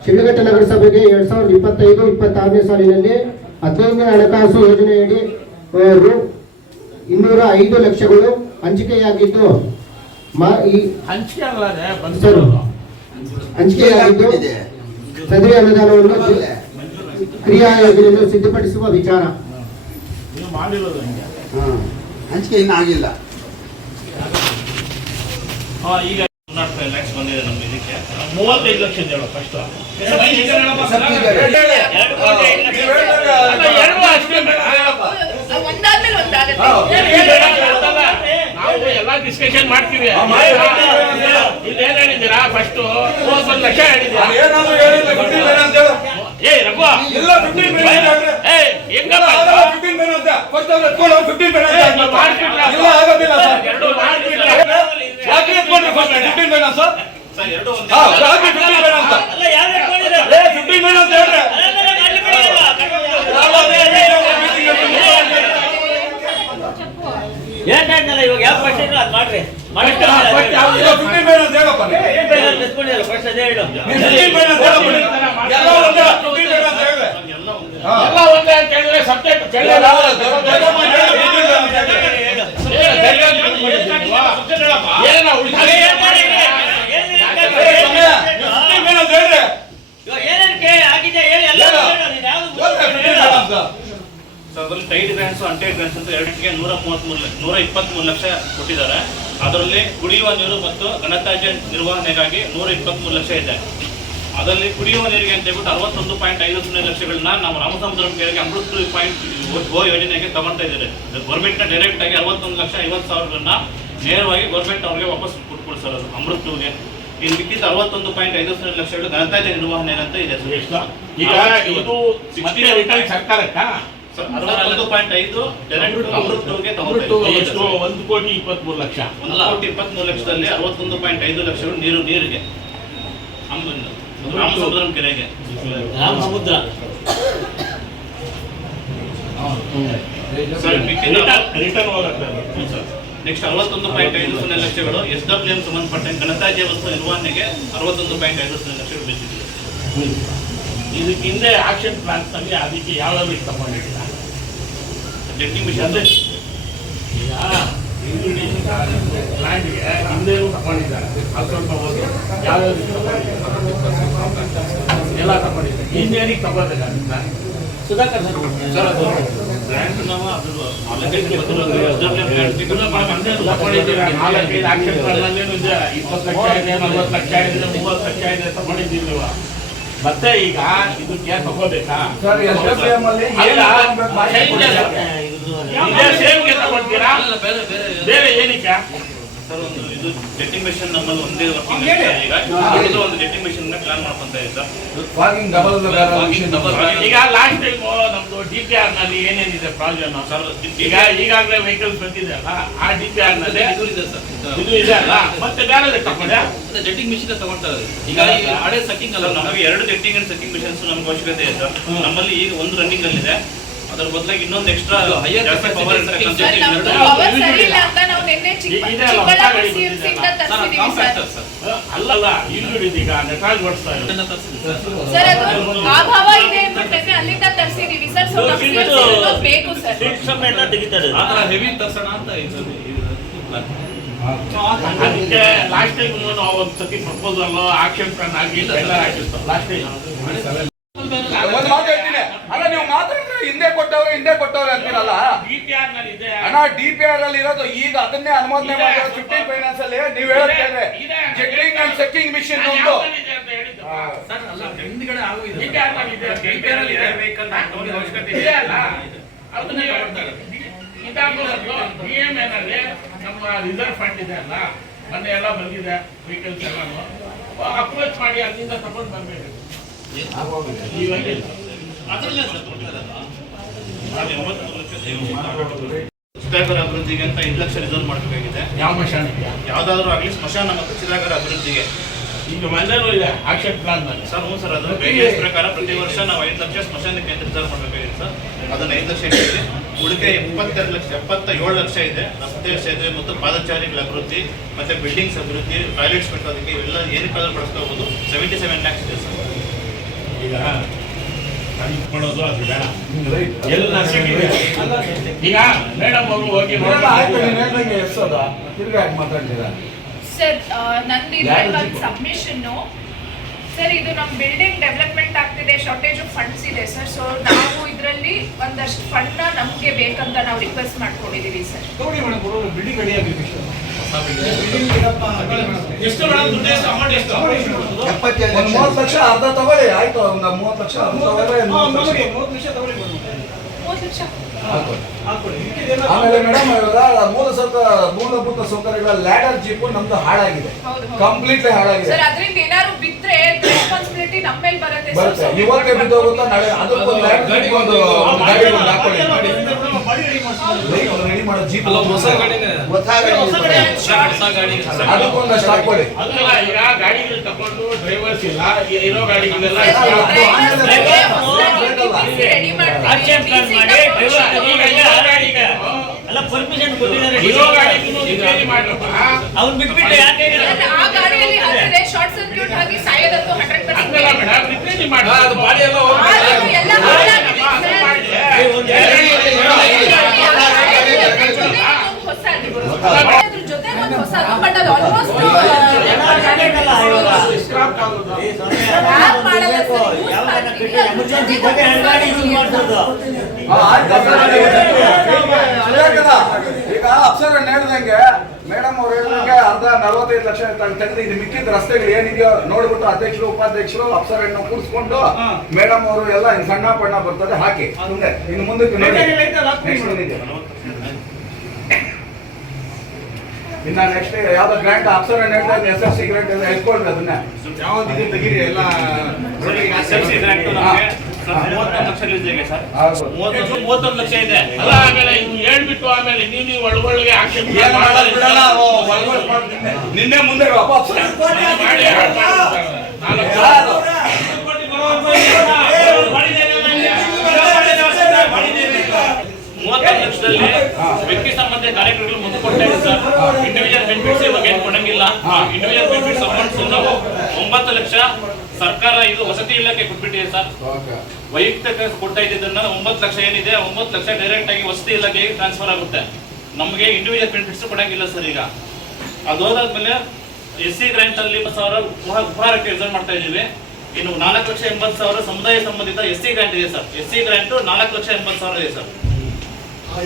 ಶಿಡ್ಲಘಟ್ಟ ನಗರಸಭೆಗೆ 2025-26ನೇ ಸಾಲಿನಲ್ಲಿ 15ನೇ ಹಣಕಾಸು ಯೋಜನೆಯಡಿ ರು 205 ಲಕ್ಷಗಳು ಹಂಚಿಕೆಯಾಗಿದ್ದು ಹಂಚಿಕೆಯಾಗಿದ್ದು ಸದರಿ ಅನುದಾನವನ್ನು ಕ್ರಿಯಾ ಯೋಜನೆಯನ್ನು ಸಿದ್ಧಪಡಿಸುವ ವಿಚಾರ ಹಂಚಿಕೆ ಇನ್ನೂ ಆಗಿಲ್ಲ. ಈಗ 5 lakhs ಬಂದಿದೆ ನಮ್ಮ ಇದಕ್ಕೆ 35 ಲಕ್ಷ ಹೇಳೋ ಫಸ್ಟ್ ಒಂದಾದ್ಮೇಲೆ ಒಂದಾಗುತ್ತೆ ನಾವು ಎಲ್ಲ ಡಿಸ್ಕಷನ್ ಮಾಡ್ತೀವಿ. ಇಲ್ಲಿ ಏನ್ ಹೇಳಿದ್ದೀರಾ ಫಸ್ಟ್ 31 ಲಕ್ಷ ಹೇಳಿದ್ದೀರಾ? ಏ ರಘು ಇವಾಗ ಯಾವ ಪ್ರಶ್ನೆ ಅದು ಮಾಡ್ರಿ ಎಲ್ಲ ಒಂದೇ ಅಂತ ಹೇಳಿದ್ರೆ ಸಬ್ಜೆಕ್ಟ್ ಅದರಲ್ಲಿ ಟೈಡ್ ಗ್ರಾಂಟ್ಸ್ ಅಂಟೈಡ್ ಗ್ರಾಂಟ್ಸ್ ಅಂತ ಎರಡಿಗೆ 123 ಲಕ್ಷ ಕೊಟ್ಟಿದ್ದಾರೆ. ಅದರಲ್ಲಿ ಕುಡಿಯುವ ನೀರು ಮತ್ತು ಘನತ್ಯಾಜ್ಯ ನಿರ್ವಹಣೆಗಾಗಿ 123 ಲಕ್ಷ ಇದೆ. ಅದರಲ್ಲಿ ಕುಡಿಯುವ ನೀರಿಗೆ ಅಂತ ಹೇಳ್ಬಿಟ್ಟು 61.50 ಲಕ್ಷಗಳನ್ನ ನಾವು ರಾಮಸಮುದ್ರಂ ಕೆರೆಗೆ ಅಮೃತ್ ಓ ಯೋಜನೆಗೆ ತಗೊಳ್ತಾ ಇದ್ದಾರೆ. ಗೌರ್ಮೆಂಟ್ನ ಡೈರೆಕ್ಟ್ ಆಗಿ 61,50,000ಗಳನ್ನ ನೇರವಾಗಿ ಗೌರ್ಮೆಂಟ್ ಅವ್ರಿಗೆ ವಾಪಸ್ ಕೊಡ್ಕೊಳ್ಸೋದು ಅಮೃತ್ಗೆ. ಇನ್ನು ಮಿಕ್ಕಿದ 61.50 ಲಕ್ಷಗಳು ಘನತ್ಯಾಜ್ಯ ನಿರ್ವಹಣೆ ಅಂತ ಇದೆ. ಈಗ ಇದು ರಿಟರ್ನ್ ಸರ್ಕಾರಕ್ಕ 61.5 ಡೈರೆಕ್ಟ್ ಅಮೃತ್ಗೆ ತಗೊಳ್ತಾರೆ. 1,23,00,000 1,23 ಲಕ್ಷದಲ್ಲಿ 61.5 ಲಕ್ಷಗಳು ನೀರಿಗೆ ರಾಮಸಮುದ್ರಂ ಕೆರೆಗೆ ರಾಮಸಮುದ್ರ ರಿಟರ್ನ್ ಹೋಗುತ್ತೆ. ನೆಕ್ಸ್ಟ್ 61.50 ಲಕ್ಷಗಳು SWM ಸಂಬಂಧಪಟ್ಟ ಘನತ್ಯಾಜ್ಯ ವಸ್ತು ನಿರ್ವಹಣೆಗೆ 61.50 ಲಕ್ಷಗಳು ಬೇಕಿದೆ. ಇದಕ್ಕೆ ಹಿಂದೆ ಆಕ್ಷನ್ ಪ್ಲಾನ್ಸ್ ನಲ್ಲಿ ಅದಕ್ಕೆ ಯಾವ್ಯಾವ ತಗೊಂಡಿದ್ದೀರಾ? ಜೆಟ್ಟಿ ಮಿಷನ್ ಪ್ಲಾಂಟ್ಗೆ ಹಿಂದೆನೂ ತಗೊಂಡಿದ್ದಾರೆ. ಅದು ಸ್ವಲ್ಪ ಹೋಗಿ ಯಾವ್ಯಾವ ಎಲ್ಲ ತಗೊಂಡಿದ್ದಾರೆ. ಇಂಜಿನಿಯರಿಂಗ್ ತಗೋಬೇಕಾಗಿಲ್ಲ. ಸುಧಾಕರ್ ಸರ್ ಗ್ರಾಂಟ್ ನಾವು ಅದು ಆಲೋಚನೆ ತಗೊಂಡಿದ್ದೀರಾ? 4-5 ಆಕ್ಷನ್ ಪ್ಲಾನ್ ನಲ್ಲಿ 20 ಲಕ್ಷ ಇದೆ, 40 ಲಕ್ಷ ಇದೆ, 30 ಲಕ್ಷ ಇದೆ ತಗೊಂಡಿದ್ದೀವಿ. ಮತ್ತೆ ಈಗ ಇದಕ್ಕೆ ತಗೋಬೇಕಾ? ಸರ್ SFM ಅಲ್ಲಿ ಅಲ್ಲ, ಏನು ಇದೇ ಸೇಮ್ಗೆ ತಗೊಳ್ತೀರಾ? ಬೇರೆ ಏನಕ್ಕೆ? ಸರ್ ಒಂದು ಇದು ಜೆಟ್ಟಿಂಗ್ ಮೆಷಿನ್ ನಮ್ಮಲ್ಲಿ ಒಂದೇ ವರ್ಕಿಂಗ್ ಈಗ ಇದು ಒಂದು ಜೆಟ್ಟಿಂಗ್ ಮೆಷಿನ್ ಪ್ಲಾನ್ ಮಾಡ್ಕೊಂತ ಇದೆ ಸರ್. ಫಾಗಿಂಗ್ ಡಬಲ್ ಈಗ ಲಾಸ್ಟ್ ಟೈಮ್ ನಮ್ದು DPR ನಲ್ಲಿ ಏನೇನಿದೆ ಪ್ರಾಬ್ಲಮ್ ಸರ್? ಈಗ ಈಗಾಗಲೇ ವೆಹಿಕಲ್ಸ್ ಬಂದಿದೆ ಅಲ್ಲ, ಆ DPR ನಲ್ಲಿ ಇದು ಇದೆ ಅಲ್ಲ, ಮತ್ತೆ ಬೇರೆ ತಗೊಂಡೆ ಜೆಟ್ಟಿಂಗ್ ಮಿಷಿನ್ ತಗೊಳ್ತಾ ಇದ್ದಾರೆ ಈಗ. ಈ ಹಳೆ ಸಕ್ಕಿಂಗ್ ಅಲ್ಲ, ನಮಗೆ 2 ಜೆಟ್ಟಿಂಗ್ ಅಂಡ್ ಸಕ್ಕಿಂಗ್ ಮಿಷನ್ಸ್ ನಮ್ಗೆ ಅವಶ್ಯಕತೆ ಇದೆ ಸರ್. ನಮ್ಮಲ್ಲಿ ಈಗ ಒಂದು ರನ್ನಿಂಗ್ ಅಲ್ಲಿ ಇದೆ, ಅದರ ಬದಲಾಗಿ ಇನ್ನೊಂದು ಎಕ್ಸ್ಟ್ರಾ ಪವರ್ ಸರ್ ನಮ್ದು ಪವರ್ ಸರಿ ಇಲ್ಲ ಅಂತ ನಾವು ನಿನ್ನೆ ಚಿಕ್ಕಬಳ್ಳಾಪುರ CFC-ಯಿಂದ ತರಿಸಿದೀವಿ ಸರ್. ಅಲ್ಲಲ್ಲ, ಇಲ್ಲಿ ಈಗ ನೆಟ್ರಾಜ್ ಓಡಿಸ್ತಾ ಇದೆ ಸರ್, ಅದು ಅಭಾವ ಇದೆ ಅಂದ್ಬಿಟ್ಟು ಅಲ್ಲಿಂದ ತರಿಸಿದೀವಿ ಸರ್. ಸೊ ನಮ್ಗೆ ಬೇಕು ಸರ್. ಹೆವಿ ತರ್ಸೋಣ ಅಂತ ಅದಕ್ಕೆ ಲಾಸ್ಟ್ ಟೈಮ್ ನಾವು ಒಂದು ಸತಿ ಪ್ರಪೋಸಲ್ ಆಕ್ಷನ್ ಪ್ಲಾನ್ ಆಗಿ ಎಲ್ಲ ಹಾಕಿರ್ತಾರೆ ಲಾಸ್ಟ್ ಟೈಮ್. ಒಂದು ಮಾತು ಹೇಳ್ತೀನಿ, ಅಲ್ಲ ನೀವು ಮಾತಾಡಿದ್ರೆ ಹಿಂದೆ ಕೊಟ್ಟವ್ರೆ ಅಂತೀರಲ್ಲ DPR ನಲ್ಲಿ ಇದೆ ಅಣ್ಣ. DPR ಅಲ್ಲಿ ಇರೋದು ಈಗ ಅದನ್ನೇ ಅನುಮೋದನೆ ಮಾಡಿರೋ 15 ಫೈನಾನ್ಸ್ ಅಲ್ಲಿ ನೀವು ಹೇಳ್ತೇವೆ ಜೆಟ್ಟಿಂಗ್ ಅಂಡ್ ಸೆಕ್ಕಿಂಗ್ ಮಿಷಿನ್ ಒಂದು ಹಿಂದ್ಗಡೆ ಆಗೋಗಿದೆ. DPR ನಲ್ಲಿ ಇದೆ, DPR ಅಲ್ಲಿ ಇದೆ ವೆಹಿಕಲ್ ಅವಶ್ಯಕತೆ ಇದೆ ಅಲ್ಲ, ಅದನ್ನ ಹೇಳ್ತಾರೆ. ಇದಾಗೋದು DMA ನಲ್ಲಿ ನಮ್ಮ ರಿಸರ್ವ್ ಫಂಡ್ ಇದೆ ಅಲ್ಲ, ಮೊನ್ನೆ ಎಲ್ಲ ಬಂದಿದೆ ವೆಹಿಕಲ್ಸ್ ಎಲ್ಲಾನು ಅಪ್ರೋಚ್ ಮಾಡಿ ಅಲ್ಲಿಂದ ತಗೊಂಡು ಬರ್ಬೇಕು. ಚಿರಾಗರ ಅಭಿವೃದ್ಧಿಗೆ ಅಂತ 5 ಲಕ್ಷ ರಿಸರ್ವ್ ಮಾಡಬೇಕಾಗಿದೆ. ಯಾವ ಮಶಾನಿಗೆ? ಯಾವ್ದಾದ್ರು ಆಗ್ಲಿ ಸ್ಮಶಾನ ಮತ್ತು ಚಿರಾಗರ ಅಭಿವೃದ್ಧಿಗೆ ಈಗ ಮನೇಲೂ ಇದೆ ಆಕ್ಷನ್ ಪ್ಲಾನ್ ನಲ್ಲಿ ಸರ್. ಹ್ಞೂ ಸರ್, ಅದು ಬೇಡಿಕೆ ಪ್ರಕಾರ ಪ್ರತಿ ವರ್ಷ ನಾವು 5 ಲಕ್ಷ ಸ್ಮಶಾನಕ್ಕೆ ಅಂತ ರಿಸರ್ವ್ ಮಾಡಬೇಕಾಗಿದೆ ಸರ್. ಅದನ್ನ 5 ಲಕ್ಷ ಇದೆ. ಉಳಿಕೆ 77 ಲಕ್ಷ ಇದೆ. ರಸ್ತೆ ಸೇತುವೆ ಮತ್ತು ಪಾದಚಾರಿಗಳ ಅಭಿವೃದ್ಧಿ ಮತ್ತೆ ಬಿಲ್ಡಿಂಗ್ಸ್ ಅಭಿವೃದ್ಧಿ, ಟಾಯ್ಲೆಟ್ಸ್ ಕಟ್ಟೋದಕ್ಕೆ ಇವೆಲ್ಲ ಏನಕ್ಕಾದ್ರೂ ಬಳಸ್ಕೋಬಹುದು. 77 ಲ್ಯಾಕ್ಸ್ ಇದೆ ಸರ್. ಈಗ ಮಾಡೋದು ಅದು ಬೇಡ, ಎಲ್ಲ ಸಿಕ್ಕಿದೆ. ಈಗ ಮೇಡಮ್ ಅವರು ಹೋಗಿ ತಿರ್ಗಾ ಮಾತಾಡ್ತೀರಾ ಸರ್ ನಂದು ಒಂದು ಸಬ್ಮಿಷನ್ ಸರ್. ಇದು ನಮ್ಮ ಬಿಲ್ಡಿಂಗ್ ಡೆವಲಪ್ಮೆಂಟ್ ಆಗ್ತಿದೆ, ಶಾರ್ಟೇಜ್ ಆಫ್ ಫಂಡ್ಸ್ ಇದೆ ಸರ್. ಸೊ ನಾವು ಇದರಲ್ಲಿ ಒಂದಷ್ಟು ಫಂಡ್ ನಮಗೆ ಬೇಕಂತ ನಾವು ರಿಕ್ವೆಸ್ಟ್ ಮಾಡ್ಕೊಂಡಿದೀವಿ ಸರ್. ಬಿಲ್ಡಿಂಗ್ ರೆಡಿ ಆಗಬೇಕು. ಎಷ್ಟು ಮೇಡಮ್ ದುಡ್ಡು? ಎಷ್ಟು ಅಮೌಂಟ್? ಎಷ್ಟು 77 ಒಂದು 30 ಲಕ್ಷ ಅರ್ಧ ತಗೊಳ್ಳಿ, ಆಯ್ತು. ಒಂದು 30 ಲಕ್ಷ ಅರ್ಧ ತಗೊಳ್ಳಿ, 30 ಲಕ್ಷ. 30 ಲಕ್ಷ ಆಮೇಲೆ ಮೇಡಮ್ ಇವಾಗ ಮೂಲಭೂತ ಸೌಕರ್ಯಗಳ ಲ್ಯಾಡರ್ ಜೀಪು ನಮ್ದು ಹಾಳಾಗಿದೆ, ಕಂಪ್ಲೀಟ್ಲಿ ಹಾಳಾಗಿದೆ ಸರ್. ಅದರಿಂದ ಏನಾದ್ರು ಬಿದ್ರೆ ರೆಸ್ಪಾನ್ಸಿಬಿಲಿಟಿ ನಮ್ಮ ಮೇಲೆ ಬರುತ್ತೆ ಬರುತ್ತೆ. ಇವತ್ತೇ ಬಿದ್ದೋಗುತ್ತಾ ನಾಳೆ ಅದಕ್ಕೊಂದು ಲ್ಯಾಡರ್ ಜೀಪ್ ಒಂದು ಗಾಡಿ ಒಂದು ಹಾಕೊಳ್ಳಿ, ರೆಡಿ ಮಾಡೋ ಜೀಪ್ ಅದಕ್ಕೊಂದಷ್ಟು ಹಾಕೊಳ್ಳಿ. ಅದಲ್ಲ, ಈಗ ಗಾಡಿಗಳು ತಗೊಂಡು ಡ್ರೈವರ್ಸ್ ಇಲ್ಲ, ಇರೋ ಗಾಡಿಗಳೆಲ್ಲ ರೆಡಿ ಮಾಡ್ತೀವಿ. ಪರ್ಮಿಷನ್ ಕೊಟ್ಟಿದ್ದಾರೆ. ಇರೋ ಗಾಡಿಗೂ ರಿಪೇರಿ ಮಾಡ್ರಪ್ಪ. ಅವ್ನು ಬಿಟ್ಬಿಟ್ಟು ಯಾಕೆ ಆ ಗಾಡಿಯಲ್ಲಿ ಹಾಕಿದ್ರೆ ಶಾರ್ಟ್ ಸರ್ಕ್ಯೂಟ್ ಆಗಿ ಸಾಯೋದಂತೂ 100% ಹಂಗಲ್ಲ ಮೇಡಮ್, ರಿಪೇರಿ ಮಾಡಿ. ಎಲ್ಲ ಹಾಳಾಗಿದೆ ಸರ್. ಅದ್ರ ಜೊತೆ ಒಂದು ಹೊಸದು, ಬಟ್ ಅದು ಆಲ್ಮೋಸ್ಟ್ ಈಗ ಅಪ್ಸರ್ ಹೇಳ್ದಂಗೆ ಮೇಡಮ್ ಅವ್ರು ಹೇಳ್ದಂಗೆ ಅರ್ಧ 45 ಲಕ್ಷ ತೆಗೆದು ಇದು ಮಿಕ್ಕಿದ ರಸ್ತೆಗಳು ಏನಿದೆಯೋ ನೋಡ್ಬಿಟ್ಟು ಅಧ್ಯಕ್ಷರು ಉಪಾಧ್ಯಕ್ಷರು ಅಪ್ಸರ್ ಹೆಣ್ಣು ಕೂರಿಸ್ಕೊಂಡು ಮೇಡಮ್ ಅವರು ಎಲ್ಲ ಸಣ್ಣ ಪಣ್ಣ ಬರ್ತದೆ ಹಾಕಿ ಮುಂದೆ ಇನ್ನು ಮುಂದಕ್ಕೆ ಇನ್ನ ನೆಕ್ಸ್ಟ್ ಯಾವ್ದೋ ಗ್ರಾಂಟ್ ಅಪ್ಸರ್ ಹೆಣ್ಣು ಹೇಳ್ತಾ SFC ಗ್ರಾಂಟ್ ಎಲ್ಲ ಎತ್ಕೊಳ್ರಿ ಅದನ್ನ ಯಾವ್ದು ತೆಗೀರಿ ಎಲ್ಲ. SFC ಗ್ರಾಂಟ್ ನಮಗೆ 31 ಲಕ್ಷ ಇದೆ ಸರ್. 31 ಲಕ್ಷ ಇದೆ. ಅಲ್ಲ, ಆಮೇಲೆ ಇವ್ನು ಹೇಳ್ಬಿಟ್ಟು ಆಮೇಲೆ ನೀವು ಒಳಗೊಳಗೆ ಆಕ್ಷನ್ ನಿನ್ನೆ ಮುಂದೆ ಮಾಡಿ 31 ಲಕ್ಷದಲ್ಲಿ ವ್ಯಕ್ತಿ ಸಂಬಂಧ ಕಾರ್ಯಕ್ರಮಗಳು ಮುಂದೆ ಕೊಡ್ತಾ ಇದೆ ಸರ್. ಇಂಡಿವಿಜುವಲ್ ಬೆನಿಫಿಟ್ಸ್ ಇವಾಗ ಏನು ಕೊಡಂಗಿಲ್ಲ. ಇಂಡಿವಿಜುವಲ್ ಬೆನಿಫಿಟ್ಸ್ ಅಮೌಂಟ್ಸ್ ನಾವು 9 ಲಕ್ಷ ಸರ್ಕಾರ ಇದು ವಸತಿ ಇಲಾಖೆ ಕೊಟ್ಬಿಟ್ಟಿದೆ ಸರ್. ವೈಯಕ್ತಿಕ ಕೊಡ್ತಾ ಇದ್ದದನ್ನ 9 ಲಕ್ಷ ಏನಿದೆ 9 ಲಕ್ಷ ಡೈರೆಕ್ಟ್ ಆಗಿ ವಸತಿ ಇಲಾಖೆಗೆ ಟ್ರಾನ್ಸ್ಫರ್ ಆಗುತ್ತೆ. ನಮಗೆ ಇಂಡಿವಿಜುವಲ್ ಬೆನಿಫಿಟ್ಸ್ ಕೊಡಂಗಿಲ್ಲ ಸರ್. ಈಗ ಅದು ಹೋದಾದ್ಮೇಲೆ SC ಗ್ರಾಂಟ್ ಅಲ್ಲಿ 20,000 ಉಪಹಾರಕ್ಕೆ ರಿಸರ್ವ್ ಮಾಡ್ತಾ ಇದೀವಿ. ಇನ್ನು 4,80,000 ಸಮುದಾಯ ಸಂಬಂಧಿತ SC ಗ್ರಾಂಟ್ ಇದೆ ಸರ್. SC ಗ್ರಾಂಟ್ 4,80,000 ಇದೆ ಸರ್.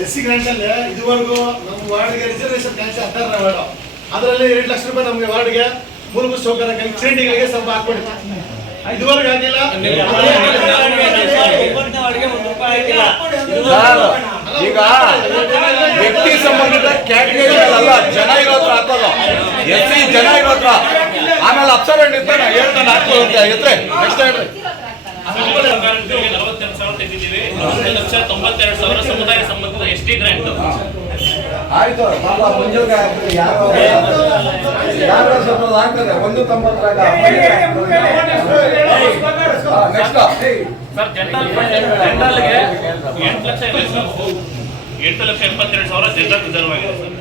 SC ಗ್ರಾಂಟ್ ಅಲ್ಲಿ ಇದುವರೆಗೂ ನಮ್ಮ ವಾರ್ಡ್ಗೆ ರಿಸರ್ವೇಶನ್ ಕ್ಯಾನ್ಸಲ್ 16ನೇ ವಾರ್ಡ್, ಅದರಲ್ಲಿ 2 ಲಕ್ಷ ರೂಪಾಯಿ ನಮಗೆ ವಾರ್ಡ್ಗೆ ಮೂಲಭೂತ ಸೌಕರ್ಯ ಚರಂಡಿಗಳಿಗೆ ಸ್ವಲ್ಪ ಹಾಕ್ಬಿಡಿ. ಇದುವರೆಗೆ ಆಗಿಲ್ಲ. ಈಗ ವ್ಯಕ್ತಿ ಸಂಬಂಧಿತ ಕ್ಯಾಟಗರಿ ಅಲ್ಲ, ಜನ ಇರೋದ್ರ ಹಾಕೋದು. ಎಸ್ ಜನ ಇರೋದ್ರ ಆಮೇಲೆ ಅಪ್ಸರ್ ಇರ್ತಾನೆ ಹೇಳ್ತಾನೆ ಹಾಕೋದು ಎತ್ರೆ ನೆಕ್ಸ್ಟ್ ಹೇಳ್ರಿ. 42,000 ತೆಗೆದಿದ್ದೀವಿ. 1,92,000 ಸಮುದಾಯ ಸಂಬಂಧಿತ ST ಗ್ರಾಂಟ್. ಆಯ್ತು ಪಾಪ ಮುಂಜಾನೆ ಯಾರು ಸ್ವಲ್ಪ ಆಗ್ತದೆ 1.90 ನೆಕ್ಸ್ಟ್ ಸರ್ ಜನರಲ್ಗೆ 8 ಲಕ್ಷ ಇದೆ ಸರ್. 8,72,000 ಜನರಲ್ ರಿಸರ್ವ್ ಆಗಿದೆ ಸರ್.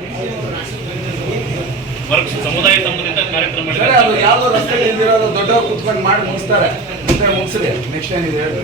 ವರ್ಕ್ ಸಮುದಾಯ ಸಂಬಂಧಿತ ಕಾರ್ಯಕ್ರಮ ಅದು ಯಾವ್ದೋ ರಸ್ತೆ ಇಲ್ದಿರೋದು ದೊಡ್ಡವ್ರು ಕುತ್ಕೊಂಡು ಮಾಡಿ ಮುಗಿಸ್ತಾರೆ. ಮುಗಿಸ್ರಿ ನೆಕ್ಸ್ಟ್ ಏನಿದೆ ಹೇಳ್ರಿ.